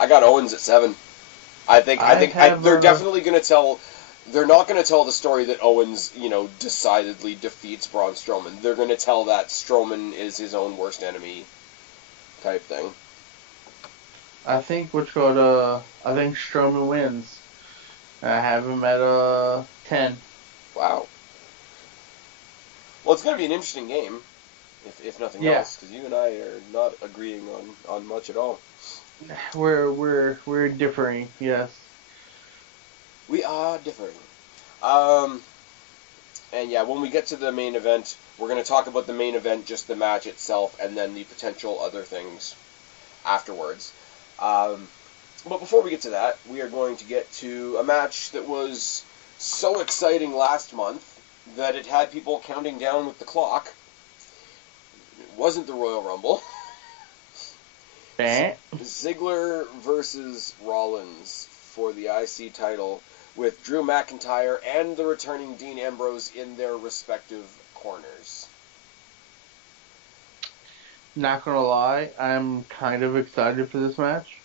I got Owens at 7. I think they're definitely going to tell. They're not going to tell the story that Owens, decidedly defeats Braun Strowman. They're going to tell that Strowman is his own worst enemy, type thing. I think Strowman wins. I have him at 10. Wow. Well, it's going to be an interesting game, if nothing else, because you and I are not agreeing on much at all. We're differing, yes. We are differing. And yeah, when we get to the main event, we're going to talk about the main event, just the match itself, and then the potential other things afterwards. But before we get to that, we are going to get to a match that was so exciting last month that it had people counting down with the clock. It wasn't the Royal Rumble. Ziggler versus Rollins for the IC title, with Drew McIntyre and the returning Dean Ambrose in their respective corners. Not gonna lie, I'm kind of excited for this match.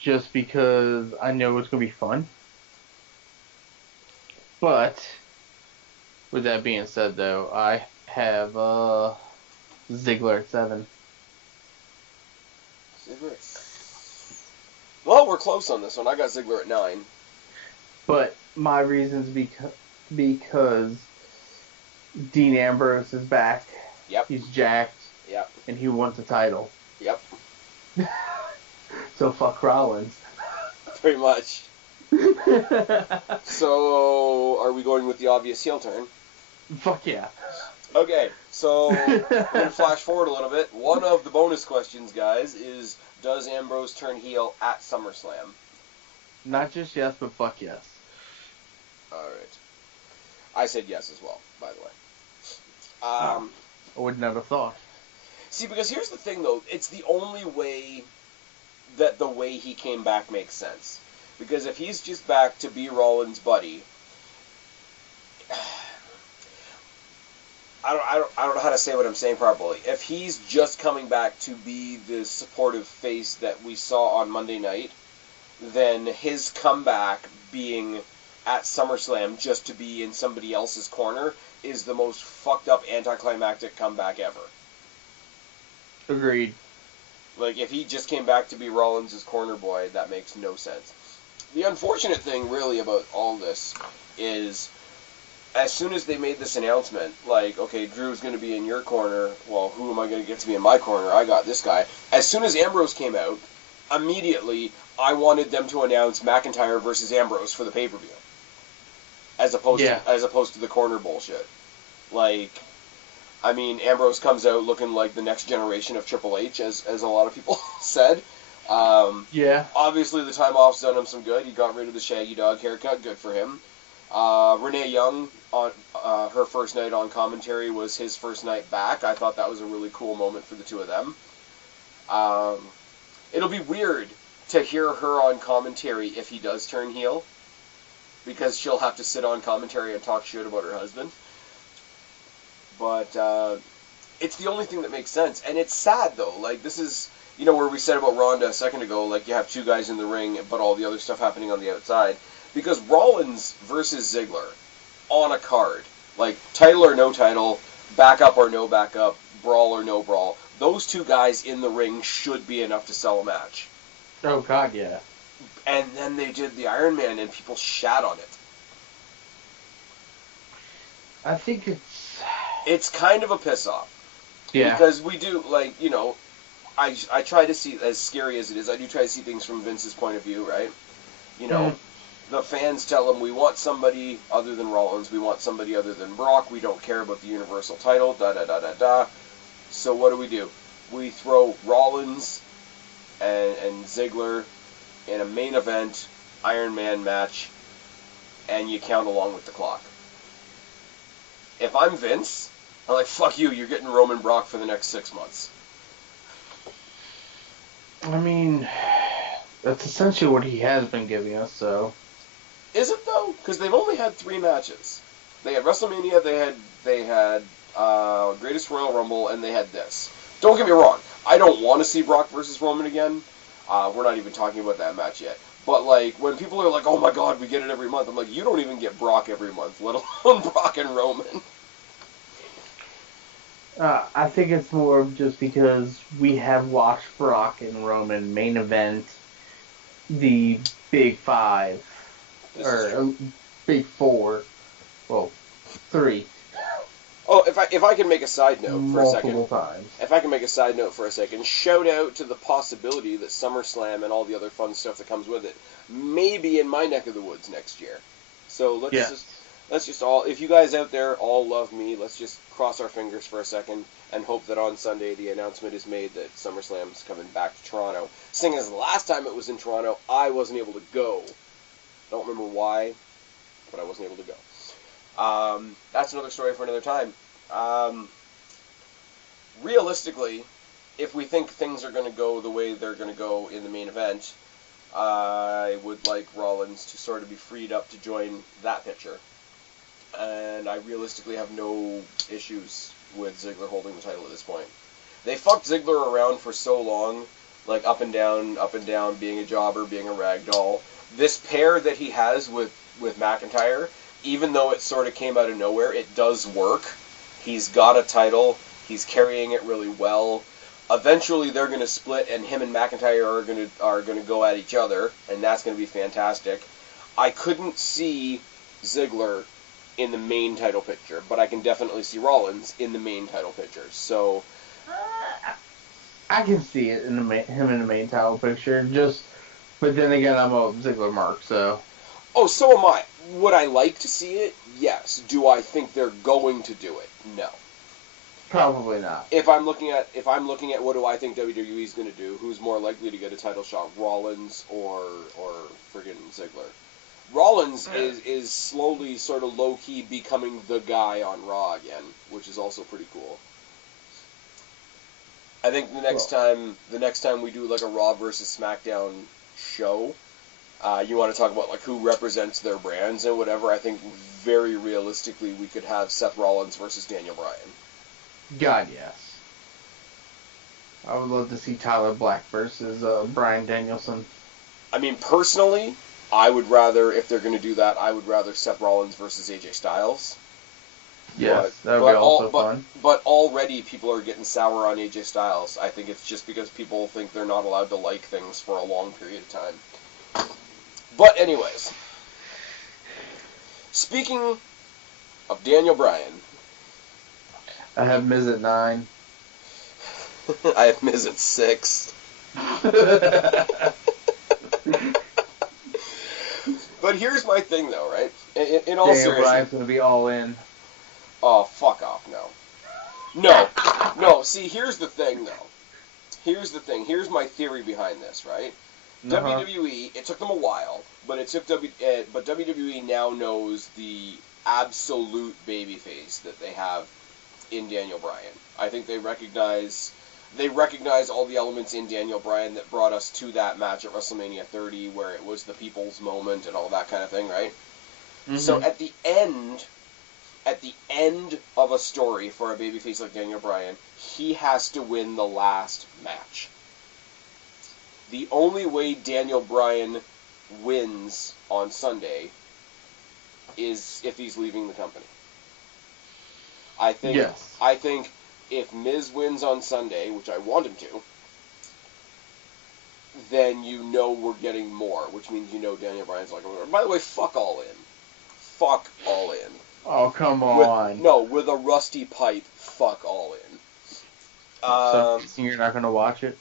Just because I know it's gonna be fun. But, with that being said though, I have Ziggler at 7. Well, we're close on this one. I got Ziggler at 9. But my reason's because Dean Ambrose is back. Yep. He's jacked. Yep. And he wants a title. Yep. So fuck Rollins. Pretty much. So, are we going with the obvious heel turn? Fuck yeah. Okay, so we're going to flash forward a little bit. One of the bonus questions, guys, is does Ambrose turn heel at SummerSlam? Not just yes, but fuck yes. Alright. I said yes as well, by the way. I would never have thought. See, because here's the thing, though. It's the only way that the way he came back makes sense. Because if he's just back to be Rollins' buddy, I don't know how to say what I'm saying properly. If he's just coming back to be the supportive face that we saw on Monday night, then his comeback being at SummerSlam just to be in somebody else's corner is the most fucked up anticlimactic comeback ever. Agreed. Like, if he just came back to be Rollins' corner boy, that makes no sense. The unfortunate thing, really, about all this is, as soon as they made this announcement, like, okay, Drew's going to be in your corner, well, who am I going to get to be in my corner? I got this guy. As soon as Ambrose came out, immediately, I wanted them to announce McIntyre versus Ambrose for the pay-per-view. As opposed to the corner bullshit. Like, I mean, Ambrose comes out looking like the next generation of Triple H, as a lot of people said. Yeah. Obviously, the time off's done him some good. He got rid of the shaggy dog haircut. Good for him. Renee Young, on her first night on commentary, was his first night back. I thought that was a really cool moment for the two of them. It'll be weird to hear her on commentary if he does turn heel, because she'll have to sit on commentary and talk shit about her husband. But it's the only thing that makes sense. And it's sad, though. Like, this is, where we said about Ronda a second ago, like, you have two guys in the ring, but all the other stuff happening on the outside. Because Rollins versus Ziggler on a card, like, title or no title, backup or no backup, brawl or no brawl, those two guys in the ring should be enough to sell a match. Oh, God, yeah. And then they did the Iron Man, and people shat on it. I think it's kind of a piss-off. Yeah. Because we do, like, I try to see, as scary as it is, I do try to see things from Vince's point of view, right? The fans tell him, we want somebody other than Rollins, we want somebody other than Brock, we don't care about the Universal title, da-da-da-da-da. So what do? We throw Rollins and Ziggler in a main event Iron Man match, and you count along with the clock. If I'm Vince, I'm like, fuck you, you're getting Roman Brock for the next 6 months. I mean, that's essentially what he has been giving us, so. Is it, though? Because they've only had 3 matches. They had WrestleMania, they had Greatest Royal Rumble, and they had this. Don't get me wrong, I don't want to see Brock versus Roman again. We're not even talking about that match yet. But, like, when people are like, oh my god, we get it every month, I'm like, you don't even get Brock every month, let alone Brock and Roman. I think it's more just because we have watched Brock and Roman main event the Big Five. Or Big Four. Well, 3. Oh, if I can make a side note for a second. Multiple times. If I can make a side note for a second, shout out to the possibility that SummerSlam and all the other fun stuff that comes with it may be in my neck of the woods next year. So let's just all, if you guys out there all love me, let's just cross our fingers for a second and hope that on Sunday the announcement is made that SummerSlam's coming back to Toronto. Seeing as the last time it was in Toronto, I wasn't able to go. Don't remember why, but I wasn't able to go. That's another story for another time. Realistically, if we think things are going to go the way they're going to go in the main event, I would like Rollins to sort of be freed up to join that picture. And I realistically have no issues with Ziggler holding the title at this point. They fucked Ziggler around for so long, like up and down, being a jobber, being a ragdoll. This pair that he has with McIntyre, even though it sort of came out of nowhere, it does work. He's got a title. He's carrying it really well. Eventually, they're going to split, and him and McIntyre are going to go at each other, and that's going to be fantastic. I couldn't see Ziggler in the main title picture, but I can definitely see Rollins in the main title picture. So I can see it in him in the main title picture. But then again, I'm a Ziggler mark, so. Oh, so am I. Would I like to see it? Yes. Do I think they're going to do it? No. Probably not. If I'm looking at what do I think WWE is going to do, who's more likely to get a title shot, Rollins or friggin' Ziggler? Rollins is slowly, sort of low-key becoming the guy on Raw again, which is also pretty cool. I think the next time we do like a Raw versus SmackDown show, you want to talk about like who represents their brands and whatever. I think very realistically we could have Seth Rollins versus Daniel Bryan. God, yes. I would love to see Tyler Black versus Bryan Danielson. I mean, personally, I would rather, if they're going to do that, I would rather Seth Rollins versus AJ Styles. Yes, that would be also fun. But already people are getting sour on AJ Styles. I think it's just because people think they're not allowed to like things for a long period of time. But anyways, speaking of Daniel Bryan, I have Miz at 9. I have Miz at 6. But here's my thing, though, right? In all seriousness, Daniel Bryan's going to be all in. Oh, fuck off, no. No, see, here's the thing, though. Here's my theory behind this, right? WWE, it took them a while, but but WWE now knows the absolute babyface that they have in Daniel Bryan. I think they recognize all the elements in Daniel Bryan that brought us to that match at WrestleMania 30, where it was the people's moment and all that kind of thing, right? Mm-hmm. So at the end of a story for a babyface like Daniel Bryan, he has to win the last match. The only way Daniel Bryan wins on Sunday is if he's leaving the company. I think if Miz wins on Sunday, which I want him to, then you know we're getting more, which means you know Daniel Bryan's like, by the way, fuck All In. Fuck All In. Oh, come on. With a rusty pipe, fuck All In. So you're not going to watch it?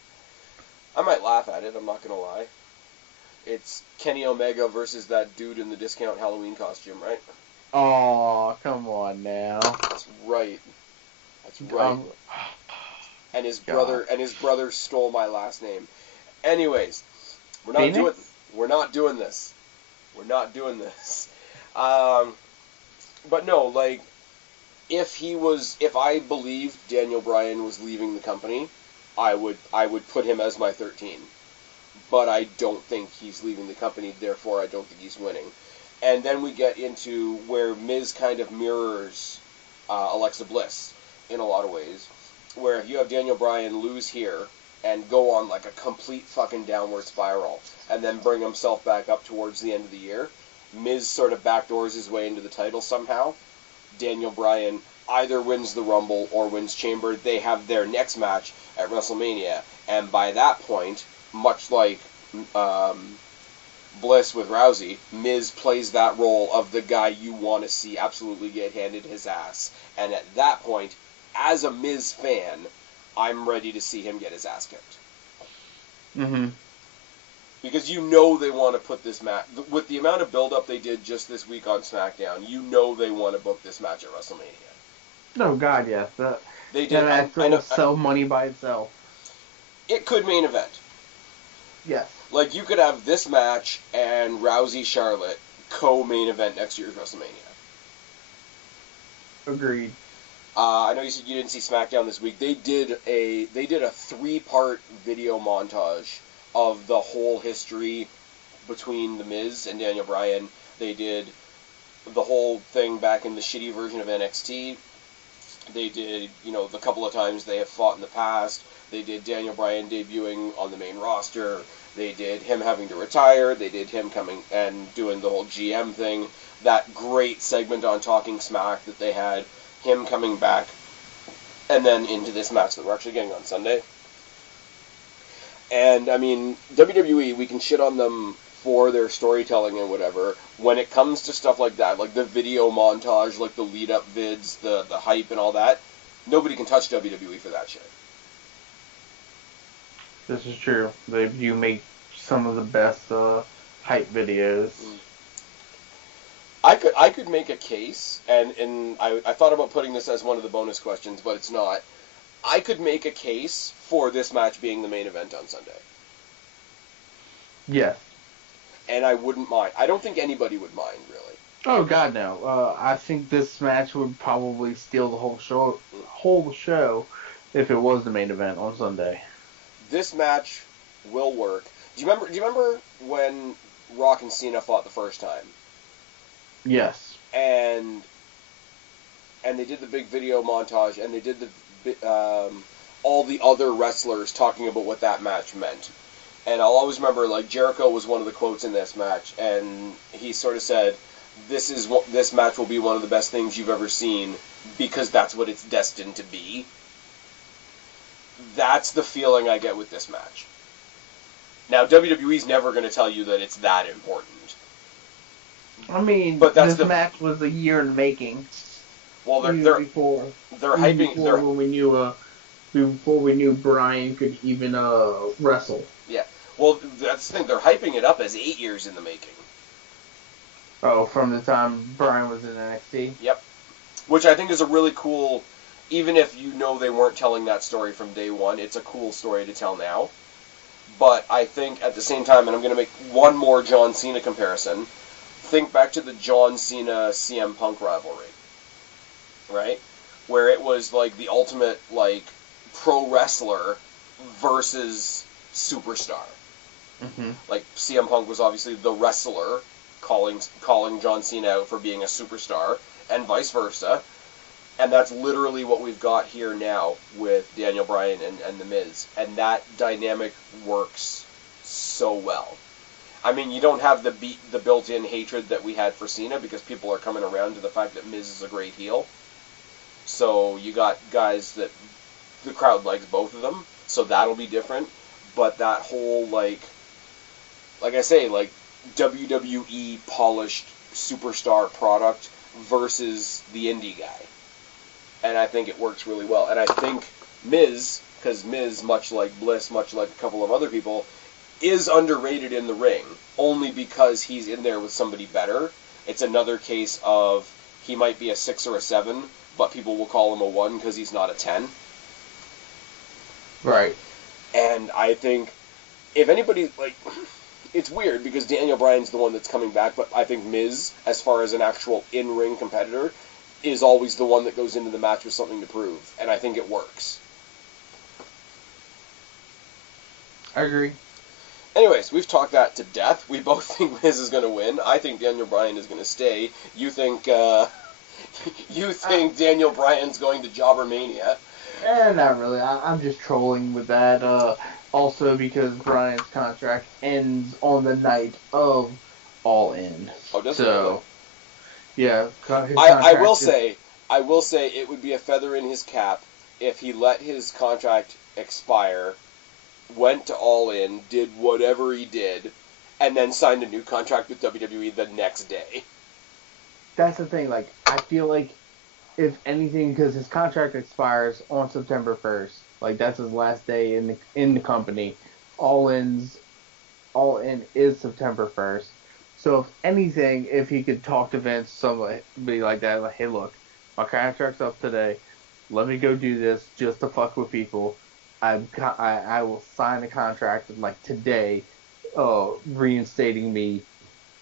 I might laugh at it, I'm not going to lie. It's Kenny Omega versus that dude in the discount Halloween costume, right? Oh, come on now. That's right. And his brother stole my last name. Anyways, we're not doing this. But no, like, if I believed Daniel Bryan was leaving the company, I would put him as my 13. But I don't think he's leaving the company, therefore I don't think he's winning. And then we get into where Miz kind of mirrors Alexa Bliss in a lot of ways, where if you have Daniel Bryan lose here, and go on like a complete fucking downward spiral, and then bring himself back up towards the end of the year. Miz sort of backdoors his way into the title somehow. Daniel Bryan either wins the Rumble or wins Chamber. They have their next match at WrestleMania, and by that point, much like Bliss with Rousey, Miz plays that role of the guy you want to see absolutely get handed his ass. And at that point, as a Miz fan, I'm ready to see him get his ass kicked. Mm-hmm. Because you know they want to put this match, with the amount of build-up they did just this week on SmackDown, you know they want to book this match at WrestleMania. Oh, God, yes. They did. That will sell money by itself. It could main event. Yes. Like, you could have this match and Rousey-Charlotte co-main event next year's WrestleMania. Agreed. I know you said you didn't see SmackDown this week. They did a 3-part video montage of the whole history between The Miz and Daniel Bryan. They did the whole thing back in the shitty version of NXT. They did, the couple of times they have fought in the past. They did Daniel Bryan debuting on the main roster. They did him having to retire. They did him coming and doing the whole GM thing. That great segment on Talking Smack that they had, him coming back, and then into this match that we're actually getting on Sunday. And, I mean, WWE, we can shit on them for their storytelling and whatever. When it comes to stuff like that, like the video montage, like the lead-up vids, the hype and all that, nobody can touch WWE for that shit. This is true. They do make some of the best hype videos. I could make a case, and I thought about putting this as one of the bonus questions, but it's not. I could make a case for this match being the main event on Sunday. Yes. And I wouldn't mind. I don't think anybody would mind, really. Oh, God, no. I think this match would probably steal the whole show if it was the main event on Sunday. This match will work. Do you remember when Rock and Cena fought the first time? Yes. And they did the big video montage, and they did all the other wrestlers talking about what that match meant. And I'll always remember, like, Jericho was one of the quotes in this match, and he sort of said, this match will be one of the best things you've ever seen, because that's what it's destined to be. That's the feeling I get with this match. Now, WWE's never going to tell you that it's that important. I mean, but this match was a year in making. Well, they're hyping. Before we knew Bryan could even wrestle. Yeah. Well, that's the thing. They're hyping it up as 8 years in the making. Oh, from the time Bryan was in NXT? Yep. Which I think is a really cool. Even if you know they weren't telling that story from day one, it's a cool story to tell now. But I think at the same time, and I'm going to make one more John Cena comparison, think back to the John Cena CM Punk rivalry, right? Where it was like the ultimate like pro wrestler versus superstar. Mm-hmm. Like CM Punk was obviously the wrestler calling John Cena out for being a superstar, and vice versa. And that's literally what we've got here now with Daniel Bryan and The Miz. And that dynamic works so well. I mean, you don't have the built-in hatred that we had for Cena because people are coming around to the fact that Miz is a great heel. So you got guys that the crowd likes both of them, so that'll be different. But that whole, like I say, like WWE polished superstar product versus the indie guy. And I think it works really well. And I think Miz, because Miz, much like Bliss, much like a couple of other people, is underrated in the ring, only because he's in there with somebody better. It's another case of he might be a 6 or a 7, but people will call him a 1 because he's not a 10. Right. And I think if anybody, like, it's weird because Daniel Bryan's the one that's coming back, but I think Miz, as far as an actual in-ring competitor, is always the one that goes into the match with something to prove. And I think it works. I agree. Anyways, we've talked that to death. We both think Miz is going to win. I think Daniel Bryan is going to stay. You think Daniel Bryan's going to Jobbermania. Not really. I'm just trolling with that. Also because Brian's contract ends on the night of All In. Oh, does it? So, yeah. I will say it would be a feather in his cap if he let his contract expire, went to All In, did whatever he did, and then signed a new contract with WWE the next day. That's the thing. Like, I feel like if anything, because his contract expires on September 1st. Like, that's his last day in the company. All In is September 1st. So if anything, if he could talk to Vince, somebody like that, like, hey, look, my contract's up today. Let me go do this just to fuck with people. I will sign the contract like today, reinstating me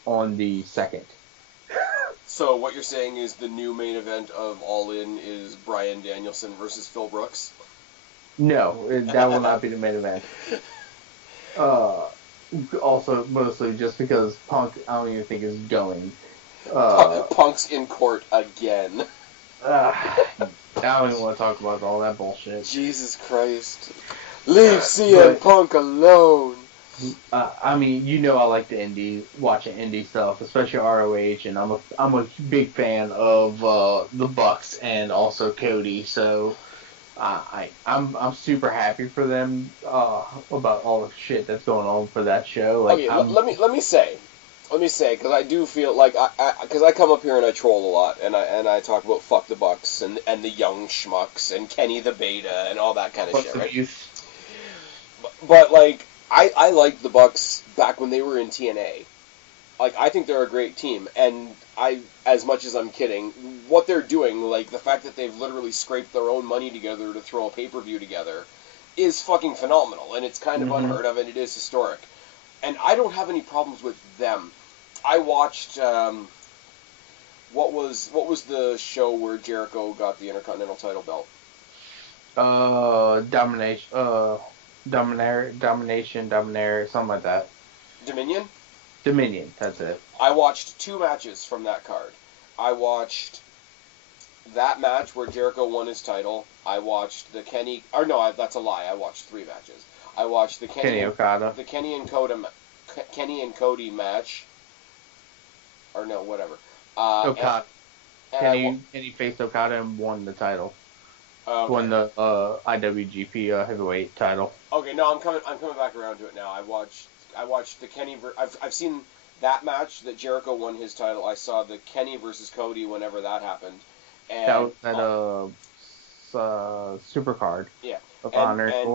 on the 2nd. So what you're saying is the new main event of All In is Bryan Danielson versus Phil Brooks? No, that will not be the main event. Also, mostly just because Punk, I don't even think is going. Punk's in court again. I don't even want to talk about all that bullshit. Jesus Christ. Leave CM Punk alone. I mean, you know I like watching indie stuff, especially ROH, and I'm a big fan of the Bucks and also Cody, so I'm super happy for them about all the shit that's going on for that show. Like, okay, let me say, because I do feel like because I come up here and I troll a lot, and I talk about fuck the Bucks and the young schmucks and Kenny the Beta and all that kind of shit, right? But like. I liked the Bucks back when they were in TNA. Like, I think they're a great team, and as much as I'm kidding, what they're doing, like, the fact that they've literally scraped their own money together to throw a pay-per-view together, is fucking phenomenal, and it's kind of unheard of, and it is historic. And I don't have any problems with them. I watched, what was the show where Jericho got the Intercontinental title belt? Domination, something like that. Dominion, that's it. I watched 2 matches from that card. I watched that match where Jericho won his title. I watched the Kenny... Or no, that's a lie. I watched 3 matches. I watched the Kenny Okada. The Kenny and Cody match. Or no, whatever. Okada. Kenny faced Okada and won the title. Okay. Won the IWGP heavyweight title. Okay, no, I'm coming back around to it now. I watched the Kenny. I've seen that match that Jericho won his title. I saw the Kenny versus Cody whenever that happened. And that super card. Yeah. Of honor. And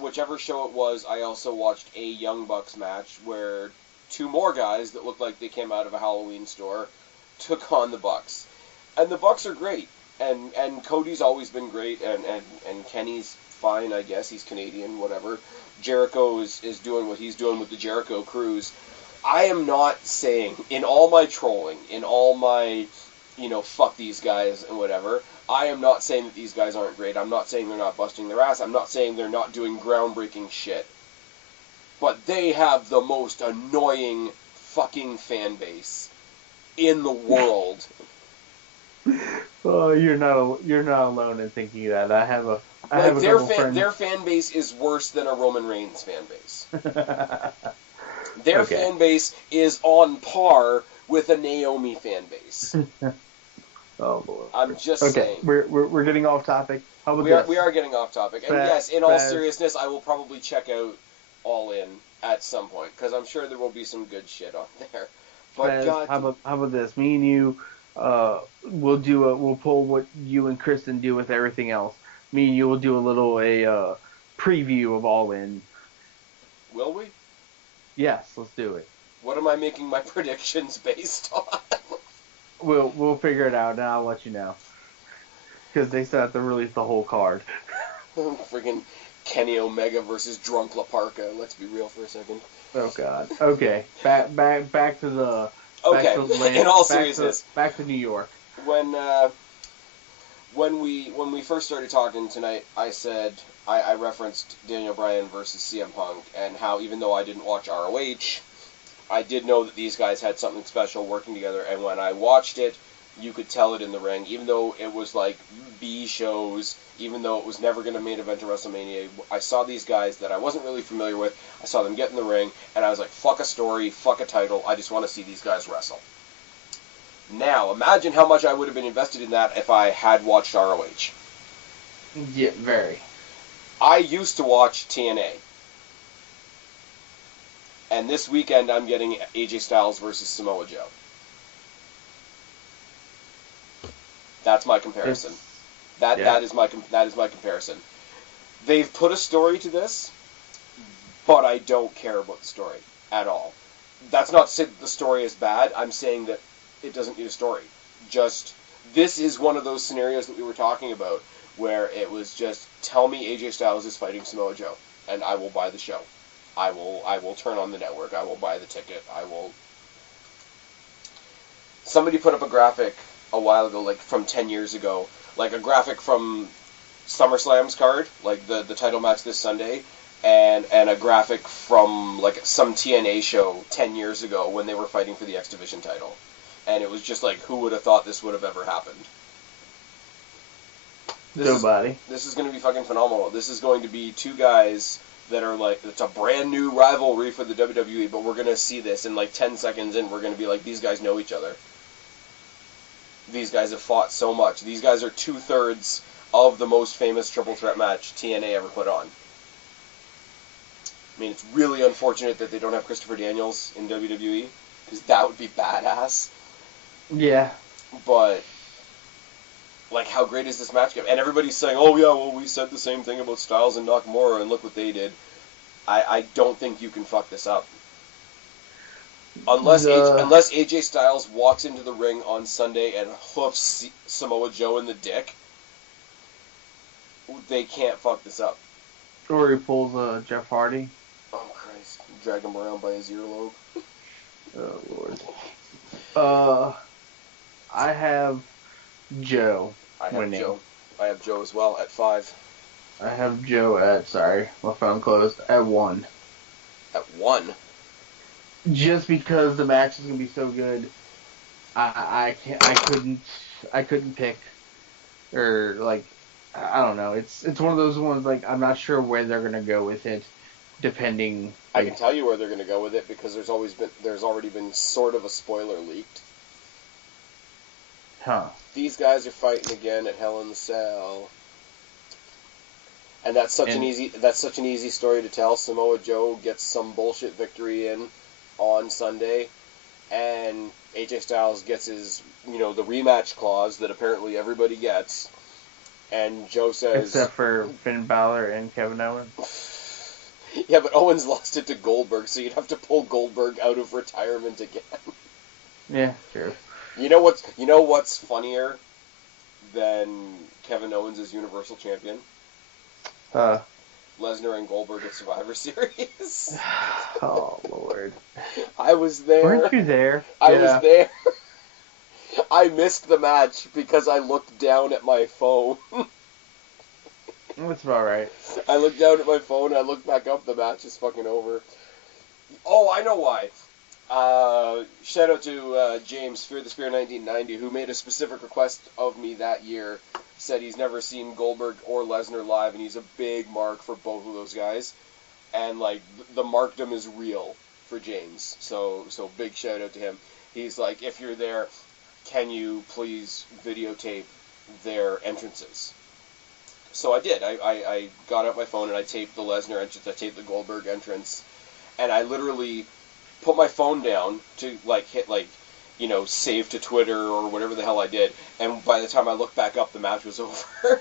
whichever show it was, I also watched a Young Bucks match where 2 more guys that looked like they came out of a Halloween store took on the Bucks, and the Bucks are great. And Cody's always been great, and Kenny's fine, I guess. He's Canadian, whatever. Jericho is doing what he's doing with the Jericho Cruise. I am not saying, in all my trolling, in all my, fuck these guys and whatever, I am not saying that these guys aren't great. I'm not saying they're not busting their ass. I'm not saying they're not doing groundbreaking shit. But they have the most annoying fucking fan base in the world. Oh, you're not alone in thinking that. I have a their fan base is worse than a Roman Reigns fan base. Their fan base is on par with a Naomi fan base. Oh boy. I'm just saying. We're getting off topic. How about we are getting off topic. And yes, in all seriousness, I will probably check out All In at some point because I'm sure there will be some good shit on there. But God, how about this? Me and you. We'll pull what you and Kristen do with everything else. Me and you will do a preview of All In. Will we? Yes, let's do it. What am I making my predictions based on? We'll figure it out, and I'll let you know. Because they still have to release the whole card. Freaking Kenny Omega versus Drunk La Parka. Let's be real for a second. Oh God. Okay. Back to the. Okay. In all seriousness, back to New York. When we first started talking tonight, I said I referenced Daniel Bryan versus CM Punk and how even though I didn't watch ROH, I did know that these guys had something special working together. And when I watched it, You could tell it in the ring, even though it was like B shows, even though it was never going to main event to WrestleMania. I saw these guys that I wasn't really familiar with. I saw them get in the ring, and I was like, fuck a story, fuck a title. I just want to see these guys wrestle. Now, imagine how much I would have been invested in that if I had watched ROH. Yeah, very. I used to watch TNA. And this weekend, I'm getting AJ Styles versus Samoa Joe. That's my comparison. That is my comparison. They've put a story to this, but I don't care about the story at all. That's not to say that the story is bad. I'm saying that it doesn't need a story. Just, this is one of those scenarios that we were talking about, where it was just, tell me AJ Styles is fighting Samoa Joe, and I will buy the show. I will turn on the network. I will buy the ticket. I will. Somebody put up a graphic a while ago, like from 10 years ago, like a graphic from SummerSlam's card, like the title match this Sunday, and a graphic from like some TNA show 10 years ago when they were fighting for the X Division title. And it was just like, who would have thought this would have ever happened? Nobody. This is going to be fucking phenomenal. This is going to be two guys that are like, it's a brand new rivalry for the WWE, but we're going to see this in like 10 seconds in, we're going to be like, these guys know each other. These guys have fought so much. These guys are 2/3 of the most famous triple threat match TNA ever put on. I mean, it's really unfortunate that they don't have Christopher Daniels in WWE, because that would be badass. Yeah. But, like, how great is this match? And everybody's saying, oh yeah, well, we said the same thing about Styles and Nakamura, and look what they did. I don't think you can fuck this up. Unless AJ Styles walks into the ring on Sunday and hoofs Samoa Joe in the dick, they can't fuck this up. Or he pulls a Jeff Hardy. Oh, Christ. Drag him around by his earlobe. Oh, Lord. I have Joe winning. I have Joe as well at 5. I have Joe at, sorry, my phone closed, at 1. At 1? Just because the match is gonna be so good, I couldn't pick, or like, I don't know. It's one of those ones, like, I'm not sure where they're gonna go with it, depending. I can tell you where they're gonna go with it, because there's already been sort of a spoiler leaked. Huh. These guys are fighting again at Hell in the Cell. And that's such an easy story to tell. Samoa Joe gets some bullshit victory in on Sunday, and AJ Styles gets his, the rematch clause that apparently everybody gets, and Joe says... Except for Finn Balor and Kevin Owens. Yeah, but Owens lost it to Goldberg, so you'd have to pull Goldberg out of retirement again. Yeah, true. You know what's funnier than Kevin Owens as Universal Champion? Lesnar and Goldberg at Survivor Series. Oh, Lord. I was there. Weren't you there? I was there. I missed the match because I looked down at my phone. That's about right. I looked down at my phone, I looked back up, the match is fucking over. Oh, I know why. Shout out to James, Fear the Spear 1990, who made a specific request of me that year. Said he's never seen Goldberg or Lesnar live, and he's a big mark for both of those guys. And, like, the markdom is real for James. So big shout out to him. He's like, if you're there, can you please videotape their entrances? So I did. I got out my phone and I taped the Lesnar entrance, I taped the Goldberg entrance, and I literally put my phone down to, like, hit, like, save to Twitter or whatever the hell I did, and by the time I looked back up, the match was over.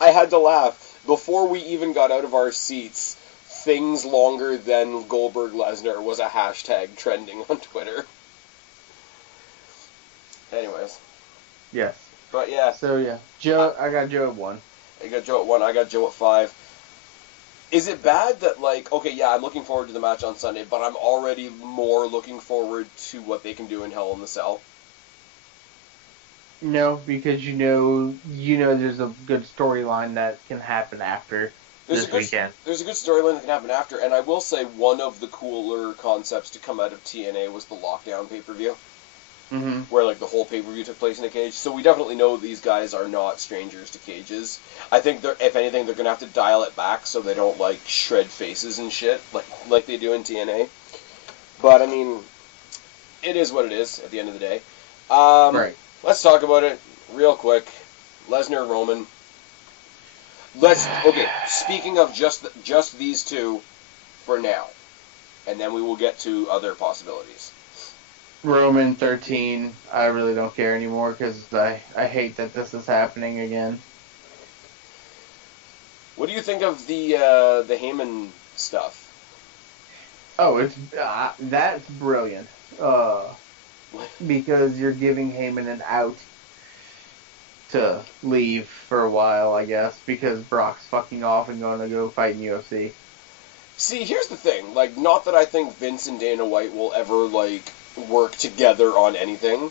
I had to laugh. Before we even got out of our seats, things longer than Goldberg-Lesnar was a hashtag trending on Twitter. Anyways. Yes. But yeah. So yeah, Joe. I got Joe at 1. I got Joe at 1. I got Joe at 5. Is it bad that, like, okay, yeah, I'm looking forward to the match on Sunday, but I'm already more looking forward to what they can do in Hell in the Cell? No, because you know there's a good storyline that can happen after. this weekend. There's a good storyline that can happen after, and I will say one of the cooler concepts to come out of TNA was the Lockdown pay-per-view. Mm-hmm. Where like the whole pay-per-view took place in a cage. So we definitely know these guys are not strangers to cages. I think if anything, they're gonna have to dial it back so they don't like shred faces and shit like they do in TNA. But I mean, it is what it is at the end of the day. Right. Let's talk about it real quick. Lesnar, Roman. Okay. Speaking of just these two for now, and then we will get to other possibilities. Roman 13, I really don't care anymore because I hate that this is happening again. What do you think of the Heyman stuff? Oh, it's that's brilliant. Because you're giving Heyman an out to leave for a while, I guess, because Brock's fucking off and going to go fight in UFC. See, here's the thing. Like, not that I think Vince and Dana White will ever, like, work together on anything,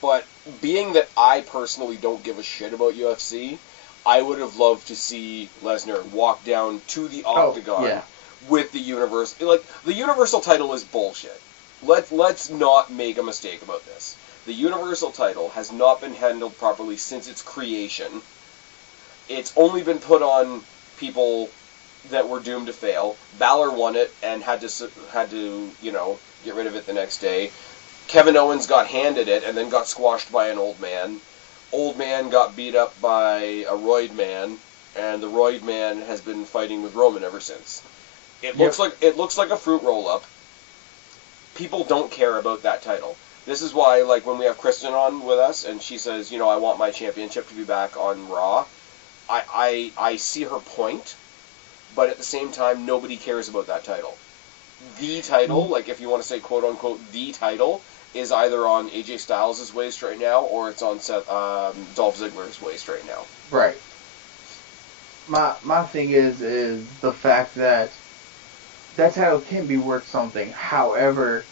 but being that I personally don't give a shit about UFC, I would have loved to see Lesnar walk down to the Octagon with the Universal. Like, the Universal title is bullshit. Let's not make a mistake about this. The Universal title has not been handled properly since its creation. It's only been put on people that were doomed to fail. Balor won it and had to get rid of it the next day. Kevin Owens got handed it and then got squashed by an old man. Old man got beat up by a roid man, and the roid man has been fighting with Roman ever since. It looks like a fruit roll up. People don't care about that title. This is why, like, when we have Kristen on with us and she says, I want my championship to be back on Raw, I see her point, but at the same time, nobody cares about that title. The title, like if you want to say quote-unquote the title, is either on AJ Styles' waist right now or it's on Dolph Ziggler's waist right now. Right. My thing is the fact that title can be worth something. However,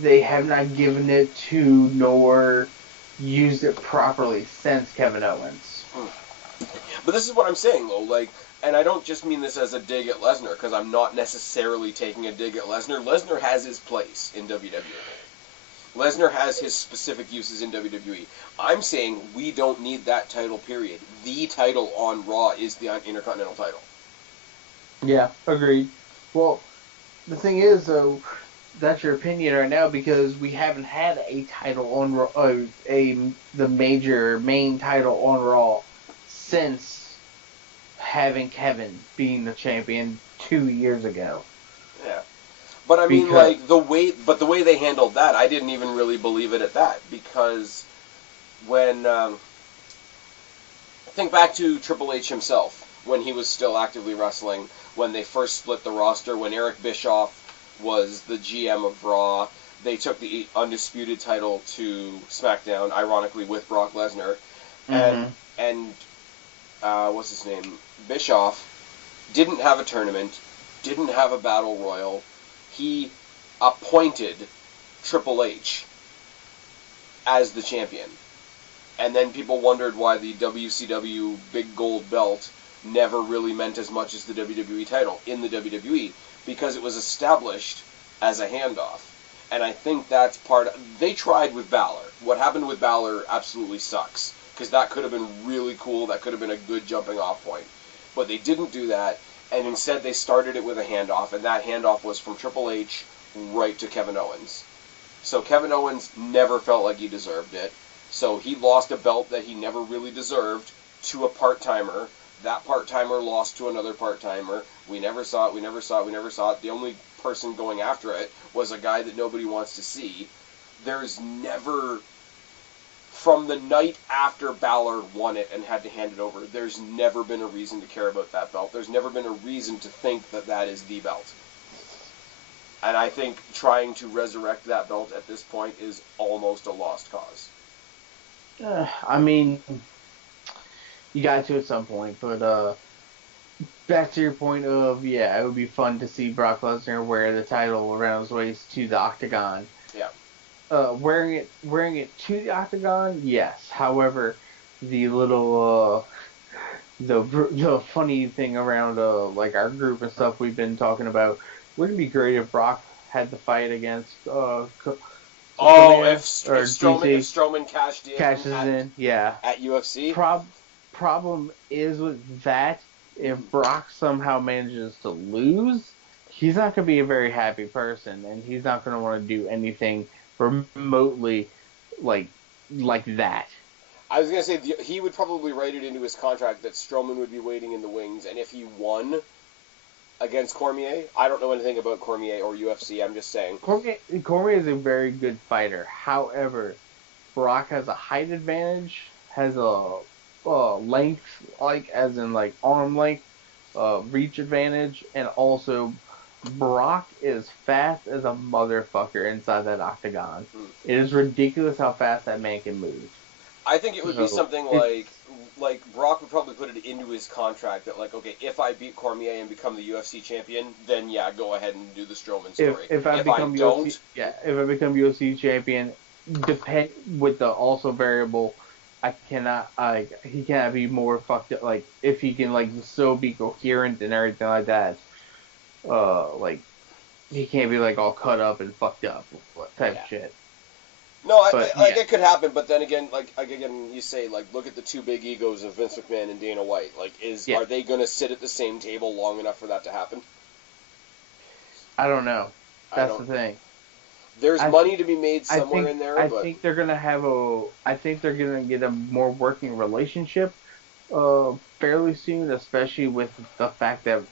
they have not given it to nor used it properly since Kevin Owens. But this is what I'm saying, though. Like, and I don't just mean this as a dig at Lesnar, because I'm not necessarily taking a dig at Lesnar. Lesnar has his place in WWE. Lesnar has his specific uses in WWE. I'm saying we don't need that title, period. The title on Raw is the Intercontinental title. Yeah, agreed. Well, the thing is, though, that's your opinion right now because we haven't had a title on Raw, the main title on Raw since having Kevin being the champion 2 years ago. Yeah. But I mean, like, the way they handled that, I didn't even really believe it at that, because when, think back to Triple H himself, when he was still actively wrestling, when they first split the roster, when Eric Bischoff was the GM of Raw, they took the Undisputed title to SmackDown, ironically with Brock Lesnar, and what's his name? Bischoff didn't have a tournament, didn't have a battle royal. He appointed Triple H as the champion. And then people wondered why the WCW big gold belt never really meant as much as the WWE title in the WWE, because it was established as a handoff. And I think that's part of... They tried with Balor. What happened with Balor absolutely sucks, because that could have been really cool. That could have been a good jumping off point. But they didn't do that. And instead, they started it with a handoff, and that handoff was from Triple H right to Kevin Owens. So Kevin Owens never felt like he deserved it. So he lost a belt that he never really deserved to a part-timer. That part-timer lost to another part-timer. We never saw it. The only person going after it was a guy that nobody wants to see. There's never... From the night after Balor won it and had to hand it over, there's never been a reason to care about that belt. There's never been a reason to think that that is the belt. And I think trying to resurrect that belt at this point is almost a lost cause. I mean, you got to at some point, but back to your point of, it would be fun to see Brock Lesnar wear the title around his waist to the Octagon. Yeah. Wearing it to the Octagon, yes. However, the little the funny thing around like our group and stuff we've been talking about, wouldn't it be great if Brock had the fight against If or DC Strowman cashes in, yeah. at UFC. Problem is with that, if Brock somehow manages to lose, he's not going to be a very happy person, and he's not going to want to do anything remotely like that. I was going to say, he would probably write it into his contract that Strowman would be waiting in the wings, and if he won against Cormier, I don't know anything about Cormier or UFC, I'm just saying. Cormier is a very good fighter. However, Brock has a height advantage, has a length, as in arm length, reach advantage, and also Brock is fast as a motherfucker inside that octagon. It is ridiculous how fast that man can move. I think it would be something like Brock would probably put it into his contract that okay, if I beat Cormier and become the UFC champion, then yeah, go ahead and do the Strowman story. If I become UFC champion, with the also variable, he cannot be more fucked up. If he can still be coherent and everything like that, he can't be all cut up and fucked up type shit. No, it could happen, but then again, you say, look at the two big egos of Vince McMahon and Dana White. Are they going to sit at the same table long enough for that to happen? I don't know. That's the thing. There's money to be made somewhere in there. I think they're gonna get a more working relationship, fairly soon, especially with the fact that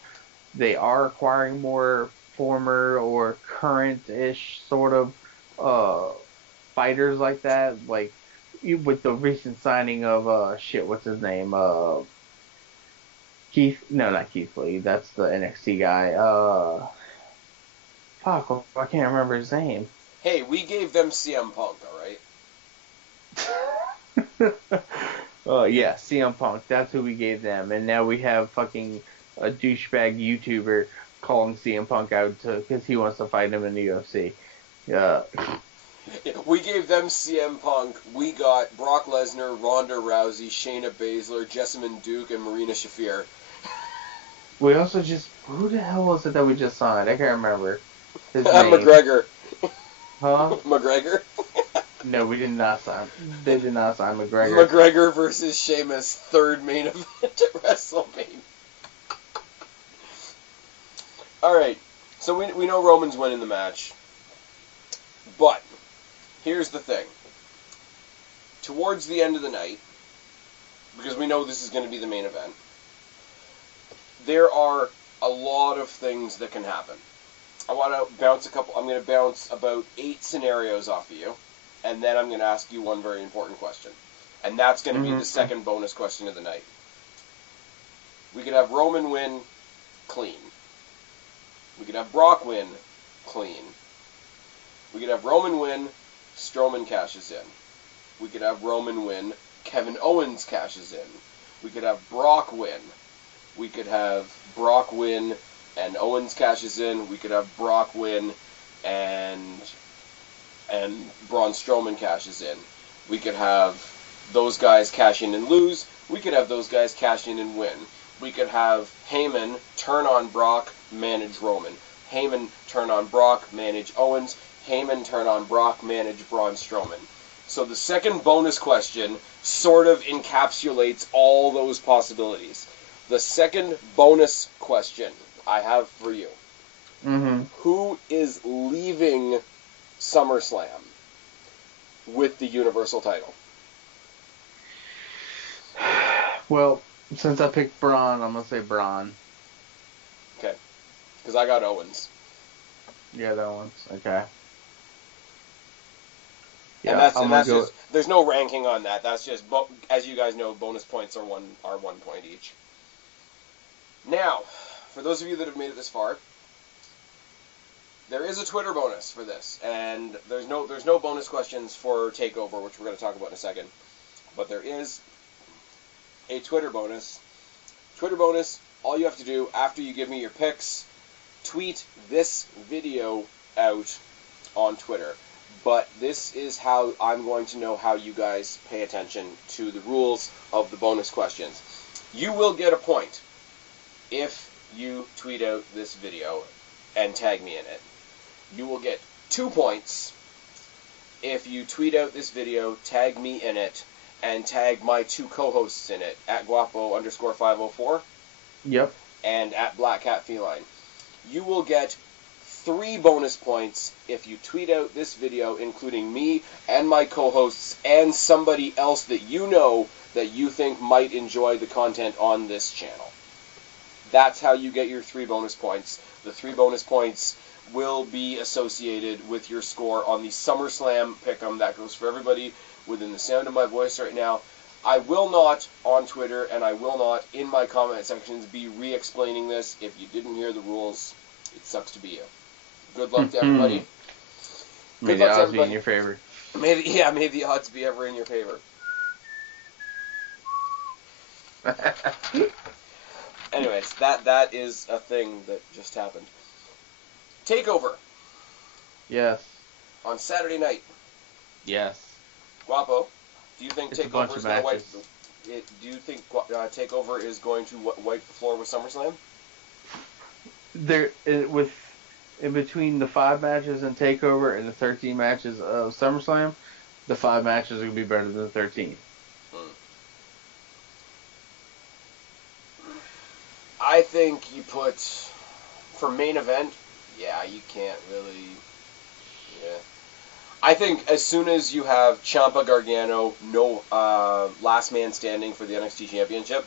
they are acquiring more former or current-ish sort of fighters like that, with the recent signing of what's his name? Not Keith Lee. That's the NXT guy. Fuck, I can't remember his name. Hey, we gave them CM Punk, alright? Yeah, CM Punk. That's who we gave them, and now we have fucking a douchebag YouTuber calling CM Punk out because he wants to fight him in the UFC. We gave them CM Punk. We got Brock Lesnar, Ronda Rousey, Shayna Baszler, Jessamine Duke, and Marina Shafir. We also who the hell was it that we just signed? I can't remember his name. McGregor. Huh? McGregor? No, we did not sign. They did not sign McGregor. McGregor versus Sheamus, third main event at WrestleMania. Alright, so we know Roman's winning the match. But, here's the thing. Towards the end of the night, because we know this is going to be the main event, there are a lot of things that can happen. I want to bounce I'm going to bounce about 8 scenarios off of you, and then I'm going to ask you one very important question. And that's going to be the second bonus question of the night. We could have Roman win clean. We could have Brock win clean. We could have Roman win, Strowman cashes in. We could have Roman win, Kevin Owens cashes in. We could have Brock win. We could have Brock win and Owens cashes in. We could have Brock win and Braun Strowman cashes in. We could have those guys cash in and lose. We could have those guys cash in and win. We could have Heyman turn on Brock, manage Roman. Heyman turn on Brock, manage Owens. Heyman turn on Brock, manage Braun Strowman. So the second bonus question sort of encapsulates all those possibilities. The second bonus question I have for you. Who is leaving SummerSlam with the Universal title? Well, since I picked Braun, I'm going to say Braun. Okay. Because I got Owens. Yeah, that one's okay. Yeah, and that's just, there's no ranking on that. That's just, as you guys know, bonus points are 1 point each. Now, for those of you that have made it this far, there is a Twitter bonus for this, and there's no bonus questions for Takeover, which we're going to talk about in a second, but there is a Twitter bonus. Twitter bonus, all you have to do after you give me your picks, tweet this video out on Twitter. But this is how I'm going to know how you guys pay attention to the rules of the bonus questions. You will get a point if you tweet out this video and tag me in it. You will get 2 points if you tweet out this video, tag me in it, and tag my 2 co-hosts in it, at Guapo_504. Yep. And at Black Cat Feline. You will get 3 bonus points if you tweet out this video, including me and my co-hosts and somebody else that you know that you think might enjoy the content on this channel. That's how you get your 3 bonus points. The 3 bonus points will be associated with your score on the SummerSlam Pick'em. That goes for everybody within the sound of my voice right now. I will not on Twitter, and I will not in my comment sections be re-explaining this. If you didn't hear the rules, it sucks to be you. Good luck to everybody. May the odds be in your favor. May the odds be ever in your favor. Anyways, that is a thing that just happened. Takeover. Yes. On Saturday night. Yes. Guapo, do you think Takeover is going to wipe? Do you think Takeover is going to wipe the floor with SummerSlam? In between the 5 matches in Takeover and the 13 matches of SummerSlam, the 5 matches are going to be better than the 13. I think you put, for main event, you can't really, I think as soon as you have Ciampa Gargano, no last man standing for the NXT Championship,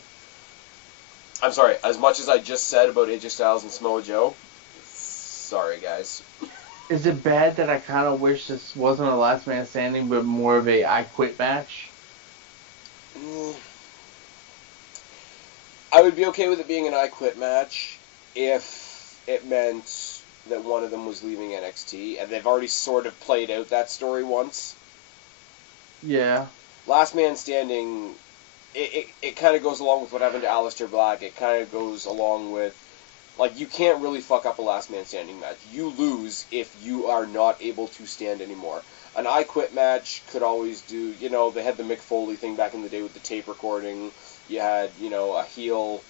I'm sorry, as much as I just said about AJ Styles and Samoa Joe, sorry guys. Is it bad that I kind of wish this wasn't a last man standing, but more of a I quit match? I would be okay with it being an I quit match if it meant that one of them was leaving NXT, and they've already sort of played out that story once. Yeah. Last man standing, it kind of goes along with what happened to Aleister Black. It kind of goes along with, like, you can't really fuck up a last man standing match. You lose if you are not able to stand anymore. An I quit match could always do, they had the Mick Foley thing back in the day with the tape recording. You had, a heel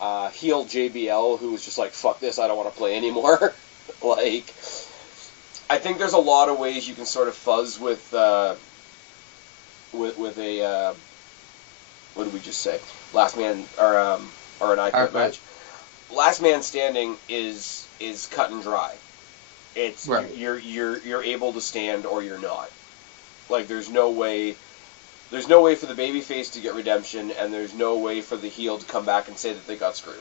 JBL who was just like, fuck this, I don't want to play anymore. Like, I think there's a lot of ways you can sort of fuzz with a, what did we just say? Last man, or an I quit match. Last man standing is cut and dry. It's right. You're able to stand or you're not. Like, there's no way for the babyface to get redemption, and there's no way for the heel to come back and say that they got screwed.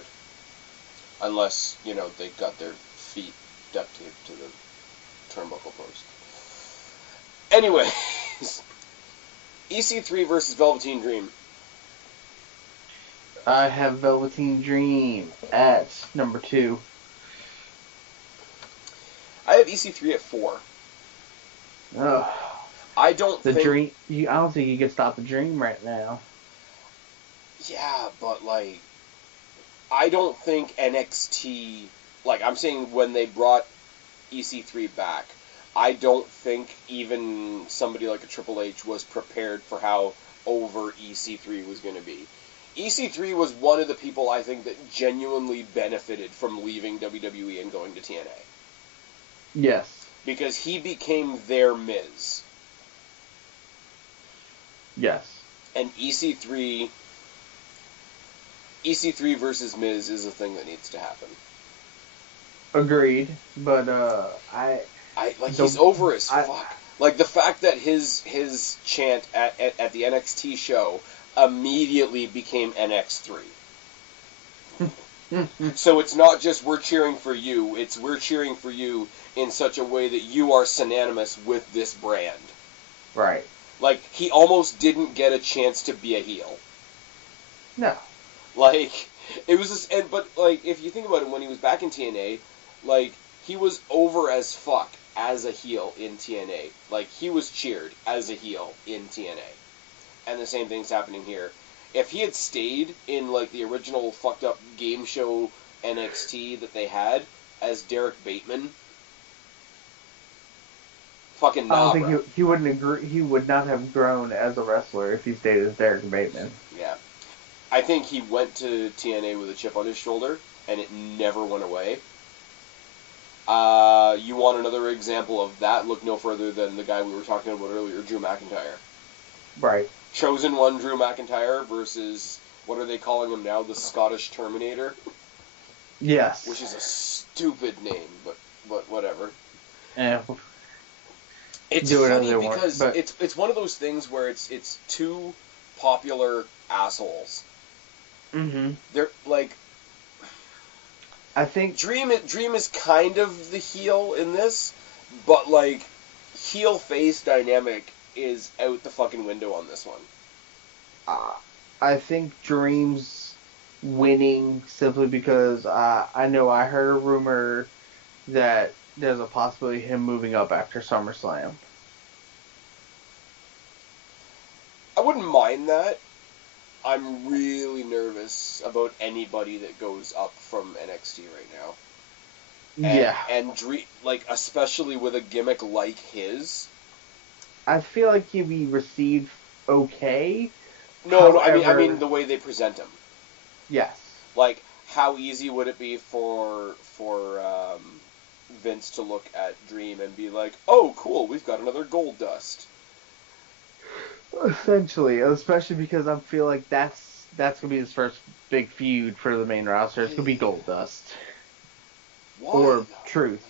Unless, they got their feet duct taped to the turnbuckle post. Anyways, EC3 versus Velveteen Dream. I have Velveteen Dream at number 2. I have EC3 at 4. Ugh. I don't think... I don't think you can stop the Dream right now. Yeah, but, like, I don't think NXT... Like, I'm saying when they brought EC3 back, I don't think even somebody like a Triple H was prepared for how over EC3 was going to be. EC3 was one of the people, I think, that genuinely benefited from leaving WWE and going to TNA. Yes. Because he became their Miz. Yes. And EC3 versus Miz is a thing that needs to happen. Agreed, but he's over as fuck. Like, the fact that his chant at the NXT show immediately became NX3. So it's not just we're cheering for you, it's we're cheering for you in such a way that you are synonymous with this brand. Right. Like, he almost didn't get a chance to be a heel. No. Like, it was just, but, like, if you think about it, when he was back in TNA, like, he was over as fuck as a heel in TNA. Like, he was cheered as a heel in TNA. And the same thing's happening here. If he had stayed in, like, the original fucked up game show NXT that they had as Derek Bateman, fucking nah, I don't think he wouldn't agree. He would not have grown as a wrestler if he stayed as Derek Bateman. Yeah. I think he went to TNA with a chip on his shoulder, and it never went away. You want another example of that? Look no further than the guy we were talking about earlier, Drew McIntyre. Right. Chosen One Drew McIntyre versus, what are they calling him now? The Scottish Terminator? Yes. Which is a stupid name, but whatever. Yeah. It's funny because it's one of those things where it's two popular assholes. Mm-hmm. They're like, I think Dream is kind of the heel in this, but like heel face dynamic is out the fucking window on this one. I think Dream's winning simply because I know I heard a rumor that there's a possibility of him moving up after SummerSlam. I wouldn't mind that. I'm really nervous about anybody that goes up from NXT right now. And Dream, like, especially with a gimmick like his. I feel like he'd be received okay. No, I mean the way they present him. Yes. Like, how easy would it be for Vince to look at Dream and be like, "Oh, cool, we've got another Gold Dust." Essentially, especially because I feel like that's gonna be his first big feud for the main roster. It's gonna be Gold Dust. Why, or though? Truth.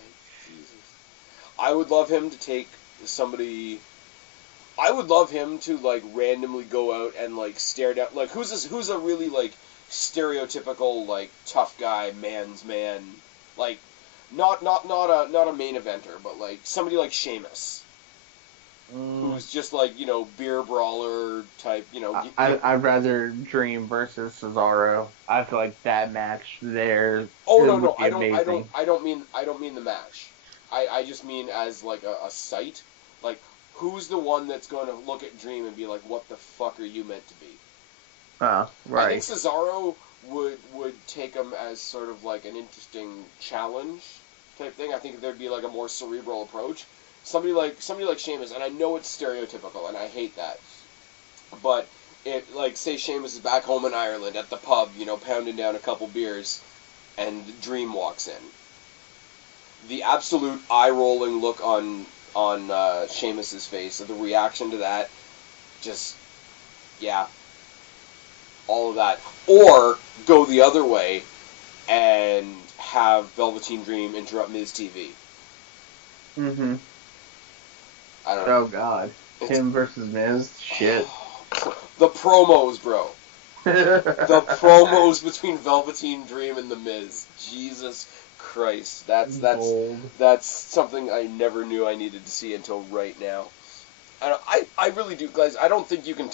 Jesus. I would love him to take somebody. I would love him to like randomly go out and like stare down. Like who's a really like stereotypical like tough guy, man's man, like not a main eventer, but like somebody like Sheamus. Who's just like, you know, beer brawler type, you know. I'd rather Dream versus Cesaro. I feel like that match there. Oh no, I don't mean the match. I just mean as like a sight. Like, who's the one that's going to look at Dream and be like, "What the fuck are you meant to be?" Right. I think Cesaro would take him as sort of like an interesting challenge type thing. I think there'd be like a more cerebral approach. Somebody like Sheamus, and I know it's stereotypical, and I hate that. But it, like, say Sheamus is back home in Ireland at the pub, you know, pounding down a couple beers, and Dream walks in. The absolute eye-rolling look on Sheamus's face, the reaction to that, just, yeah, all of that. Or go the other way and have Velveteen Dream interrupt Miz TV. Mm-hmm. I don't know. Oh, God. Him versus Miz? Shit. The promos, bro. The promos between Velveteen Dream and The Miz. Jesus Christ. That's something I never knew I needed to see until right now. I really do, guys. I don't think you can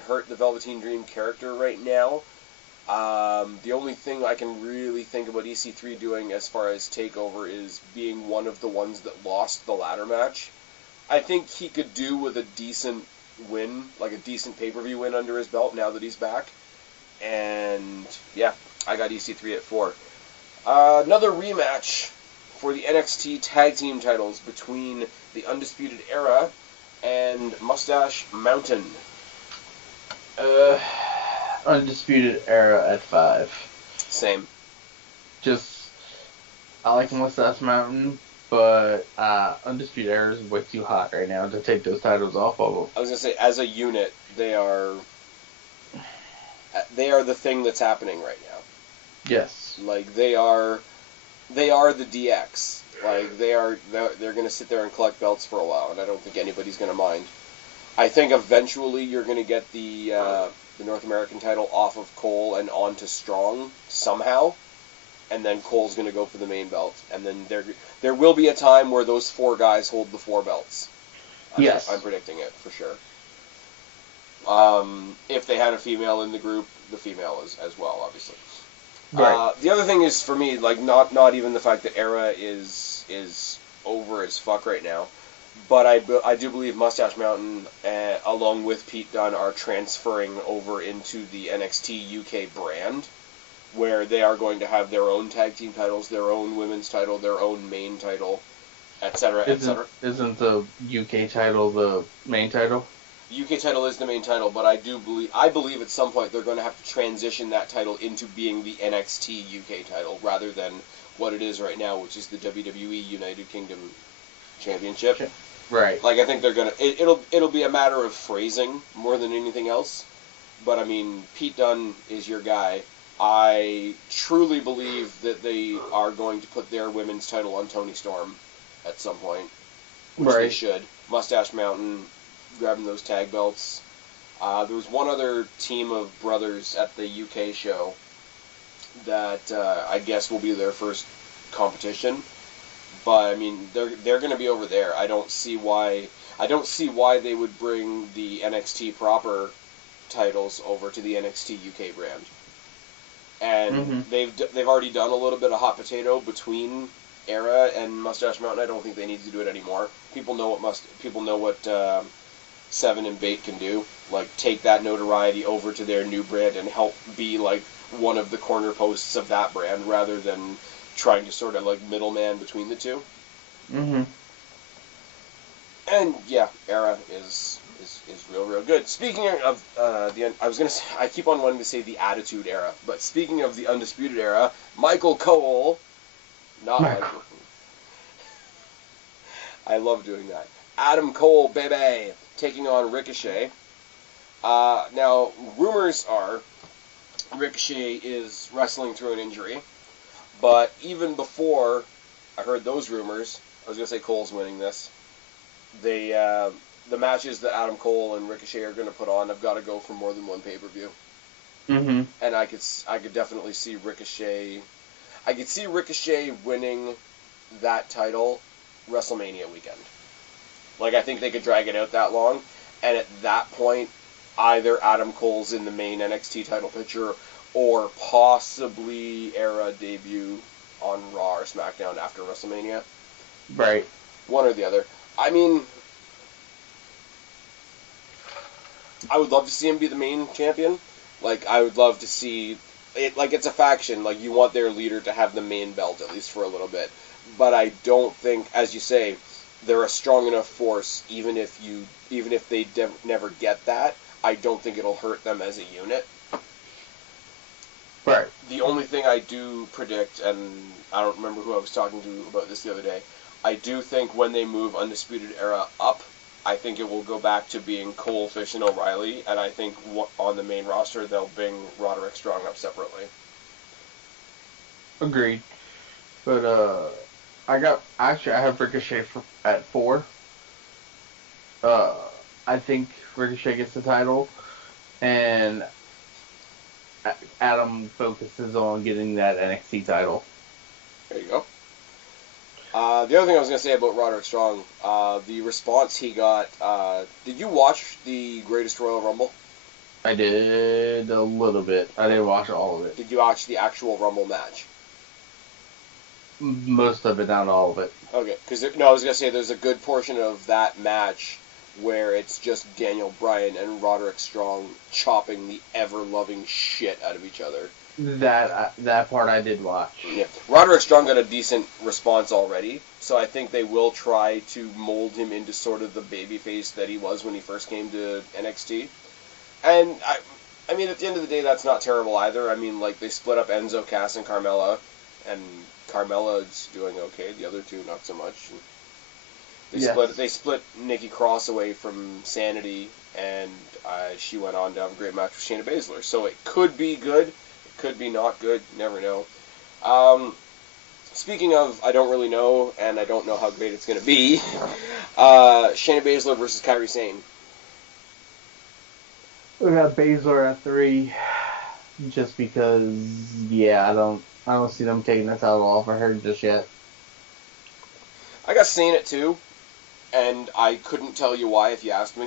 hurt the Velveteen Dream character right now. The only thing I can really think about EC3 doing as far as TakeOver is being one of the ones that lost the ladder match. I think he could do with a decent win, like a decent pay-per-view win under his belt now that he's back. And, yeah, I got EC3 at 4. Another rematch for the NXT Tag Team titles between the Undisputed Era and Mustache Mountain. Undisputed Era at 5. Same. I like Mustache Mountain, but Undisputed Era is way too hot right now to take those titles off of them. I was going to say, as a unit, they are the thing that's happening right now. Yes. Like, they are the DX. Like, they're going to sit there and collect belts for a while, and I don't think anybody's going to mind. I think eventually you're going to get the North American title off of Cole and onto Strong somehow, and then Cole's going to go for the main belt, and then there will be a time where those 4 guys hold the 4 belts. Yes. I'm predicting it, for sure. If they had a female in the group, the female as well, obviously. Right. The other thing is, for me, like, not even the fact that Era is over as fuck right now, but I do believe Mustache Mountain, along with Pete Dunne, are transferring over into the NXT UK brand, where they are going to have their own tag team titles, their own women's title, their own main title, etc., etc. Isn't the UK title the main title? The UK title is the main title, but I believe at some point they're going to have to transition that title into being the NXT UK title rather than what it is right now, which is the WWE United Kingdom Championship. Right. Like, I think they're gonna. It'll be a matter of phrasing more than anything else. But I mean, Pete Dunne is your guy. I truly believe that they are going to put their women's title on Toni Storm at some point, which they should. Mustache Mountain grabbing those tag belts. There was one other team of brothers at the UK show that I guess will be their first competition. But I mean, they're going to be over there. I don't see why they would bring the NXT proper titles over to the NXT UK brand. And they've already done a little bit of hot potato between Era and Mustache Mountain. I don't think they need to do it anymore. People know what Seven and Bait can do. Like, take that notoriety over to their new brand and help be like one of the corner posts of that brand rather than trying to sort of like middleman between the two. And yeah, Era is real good. Speaking of I keep on wanting to say the Attitude Era, but speaking of the Undisputed Era, Michael Cole, not Michael. I love doing that. Adam Cole, baby, taking on Ricochet. Now, rumors are Ricochet is wrestling through an injury, but even before I heard those rumors, I was going to say Cole's winning this. The matches that Adam Cole and Ricochet are going to put on have got to go for more than one pay-per-view. And I could definitely see Ricochet. I could see Ricochet winning that title WrestleMania weekend. Like, I think they could drag it out that long, and at that point, either Adam Cole's in the main NXT title picture, or possibly Era debut on Raw or SmackDown after WrestleMania. Right. One or the other. I mean, I would love to see him be the main champion. Like, I would love to see it. Like, it's a faction. Like, you want their leader to have the main belt at least for a little bit. But I don't think, as you say, they're a strong enough force. Even if they never get that, I don't think it'll hurt them as a unit. Right. The only thing I do predict, and I don't remember who I was talking to about this the other day, I do think when they move Undisputed Era up, I think it will go back to being Cole, Fish, and O'Reilly, and I think on the main roster they'll bring Roderick Strong up separately. Agreed. But I have Ricochet at 4. I think Ricochet gets the title, and Adam focuses on getting that NXT title. There you go. The other thing I was going to say about Roderick Strong, the response he got, did you watch the Greatest Royal Rumble? I did a little bit. I didn't watch all of it. Did you watch the actual Rumble match? Most of it, not all of it. Okay, because I was going to say there's a good portion of that match where it's just Daniel Bryan and Roderick Strong chopping the ever-loving shit out of each other. That part I did watch. Yeah. Roderick Strong got a decent response already, so I think they will try to mold him into sort of the babyface that he was when he first came to NXT. And, I mean, at the end of the day, that's not terrible either. I mean, like, they split up Enzo, Cass, and Carmella, and Carmella's doing okay. The other two, not so much. They split Nikki Cross away from Sanity, and she went on to have a great match with Shayna Baszler. So it could be good, it could be not good. You never know. Speaking of, I don't really know, and I don't know how great it's going to be. Shayna Baszler versus Kairi Sane. We got Baszler at 3, just because. Yeah, I don't see them taking the title off of her just yet. I got Sane at 2, and I couldn't tell you why if you asked me.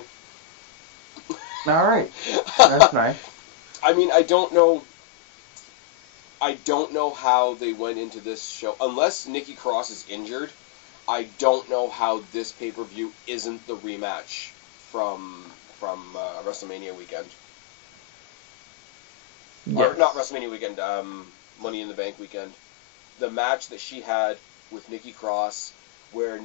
All right, that's nice. I mean, I don't know how they went into this show. Unless Nikki Cross is injured, I don't know how this pay-per-view isn't the rematch from WrestleMania weekend. Yes. Or not WrestleMania weekend, Money in the Bank weekend. The match that she had with Nikki Cross where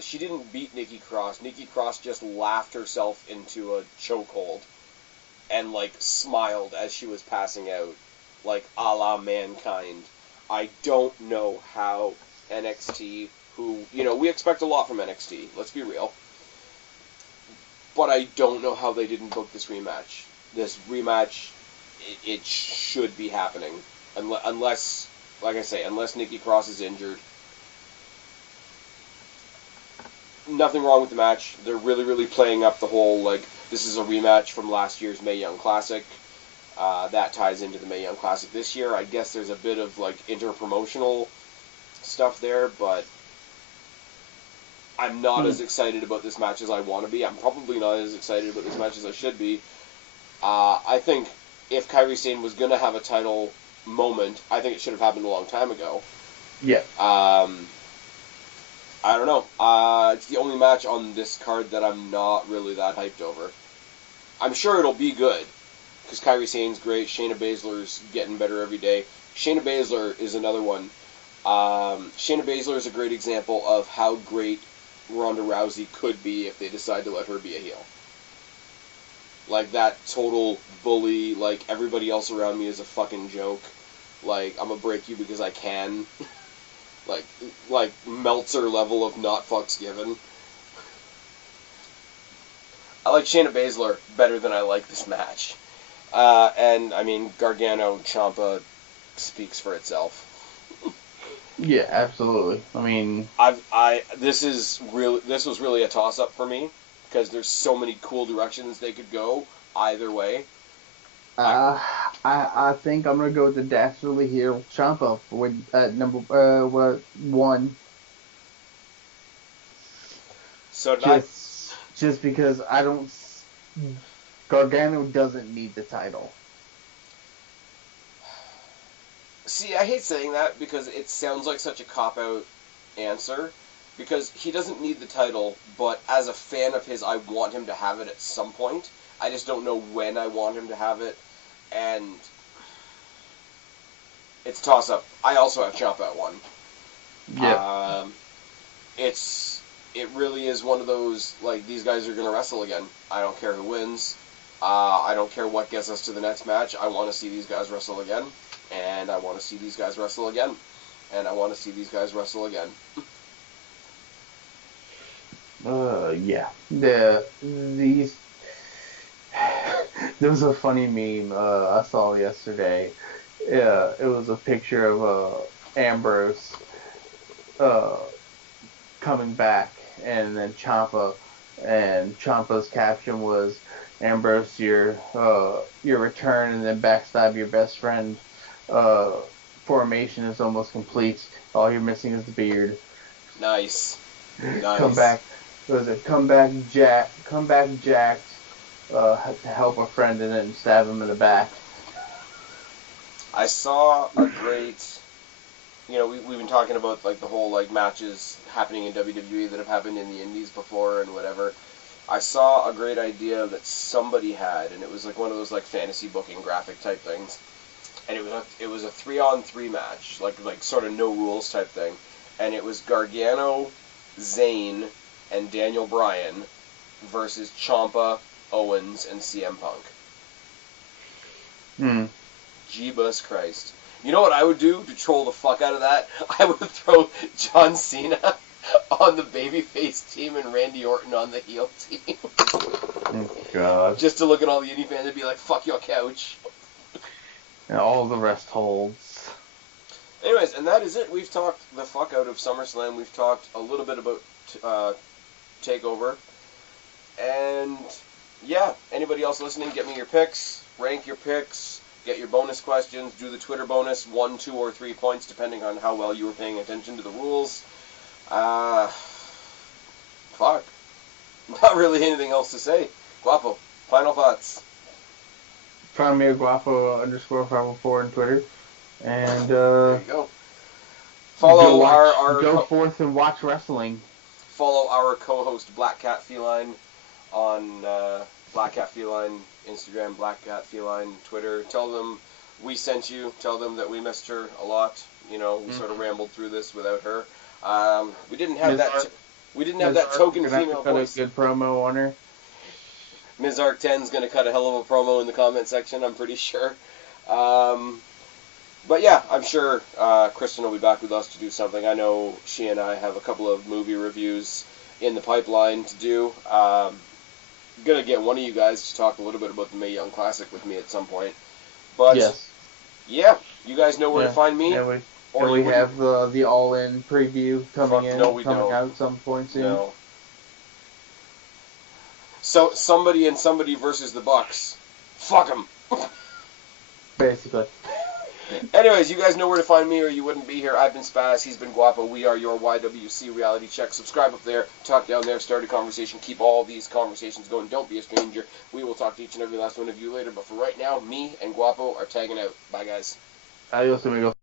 she didn't beat Nikki Cross. Nikki Cross just laughed herself into a chokehold and, like, smiled as she was passing out, like, a la Mankind. I don't know how NXT, who, you know, we expect a lot from NXT, let's be real, but I don't know how they didn't book this rematch. This rematch, it should be happening. Unless, like I say, unless Nikki Cross is injured. Nothing wrong with the match. They're really, really playing up the whole, like, this is a rematch from last year's Mae Young Classic. That ties into the Mae Young Classic this year. I guess there's a bit of, like, inter-promotional stuff there, but I'm not as excited about this match as I want to be. I'm probably not as excited about this match as I should be. I think if Kairi Sane was going to have a title moment, I think it should have happened a long time ago. Yeah. I don't know. It's the only match on this card that I'm not really that hyped over. I'm sure it'll be good, because Kairi Sane's great. Shayna Baszler's getting better every day. Shayna Baszler is another one. Shayna Baszler is a great example of how great Ronda Rousey could be if they decide to let her be a heel. Like, that total bully, like, everybody else around me is a fucking joke. Like, I'm gonna break you because I can. like Meltzer level of not fucks given. I like Shayna Baszler better than I like this match. And, I mean, Gargano Ciampa speaks for itself. Yeah, absolutely. I mean, this was really a toss-up for me, because there's so many cool directions they could go either way. I think I'm gonna go with the dastardly here, Ciampa, with number 1. So just because Gargano doesn't need the title. See, I hate saying that because it sounds like such a cop-out answer, because he doesn't need the title, but as a fan of his, I want him to have it at some point. I just don't know when I want him to have it, and it's a toss-up. I also have Ciampa at 1. Yeah. It really is one of those, like, these guys are going to wrestle again. I don't care who wins. I don't care what gets us to the next match. I want to see these guys wrestle again, and I want to see these guys wrestle again, and I want to see these guys wrestle again. Yeah. There was a funny meme I saw yesterday. It was a picture of Ambrose coming back, and then Ciampa, and Ciampa's caption was, "Ambrose, your return and then backstab your best friend. Formation is almost complete. All you're missing is the beard." Nice. Come back jacked to help a friend and then stab him in the back. I saw a great, we've been talking about, like, the whole, like, matches happening in WWE that have happened in the indies before and whatever. I saw a great idea that somebody had, and it was, like, one of those, like, fantasy booking graphic type things. And it was a 3-on-3 match, like sort of no rules type thing. And it was Gargano, Zayn, and Daniel Bryan versus Ciampa, Owens, and CM Punk. Jeebus Christ. You know what I would do to troll the fuck out of that? I would throw John Cena on the babyface team and Randy Orton on the heel team. Oh, God. Just to look at all the indie fans and be like, fuck your couch. And all the rest holds. Anyways, and that is it. We've talked the fuck out of SummerSlam. We've talked a little bit about TakeOver. And, yeah, anybody else listening, get me your picks, rank your picks, get your bonus questions, do the Twitter bonus, 1, 2, or 3 points, depending on how well you were paying attention to the rules. Fuck. Not really anything else to say. Guapo, final thoughts. Find me at Guapo _504 on Twitter. And, there you go. Follow go forth and watch wrestling. Follow our co-host Black Cat Feline on Black Cat Feline Instagram, Black Cat Feline Twitter. Tell them we sent you. Tell them that we missed her a lot. We sort of rambled through this without her. We didn't have that token female voice. A good promo on her. Ms. Arc 10's going to cut a hell of a promo in the comment section, I'm pretty sure. But yeah, I'm sure Kristen will be back with us to do something. I know she and I have a couple of movie reviews in the pipeline to do. Going to get one of you guys to talk a little bit about the Mae Young Classic with me at some point. But yes. Yeah, you guys know where to find me. Yeah, we have the All-In preview coming don't. out at some point soon. No. So somebody versus the Bucks. Fuck them. Basically. Anyways, you guys know where to find me or you wouldn't be here. I've been Spaz, he's been Guapo. We are your YWC Reality Check. Subscribe up there, talk down there, start a conversation. Keep all these conversations going. Don't be a stranger. We will talk to each and every last one of you later. But for right now, me and Guapo are tagging out. Bye, guys. Adios, amigo.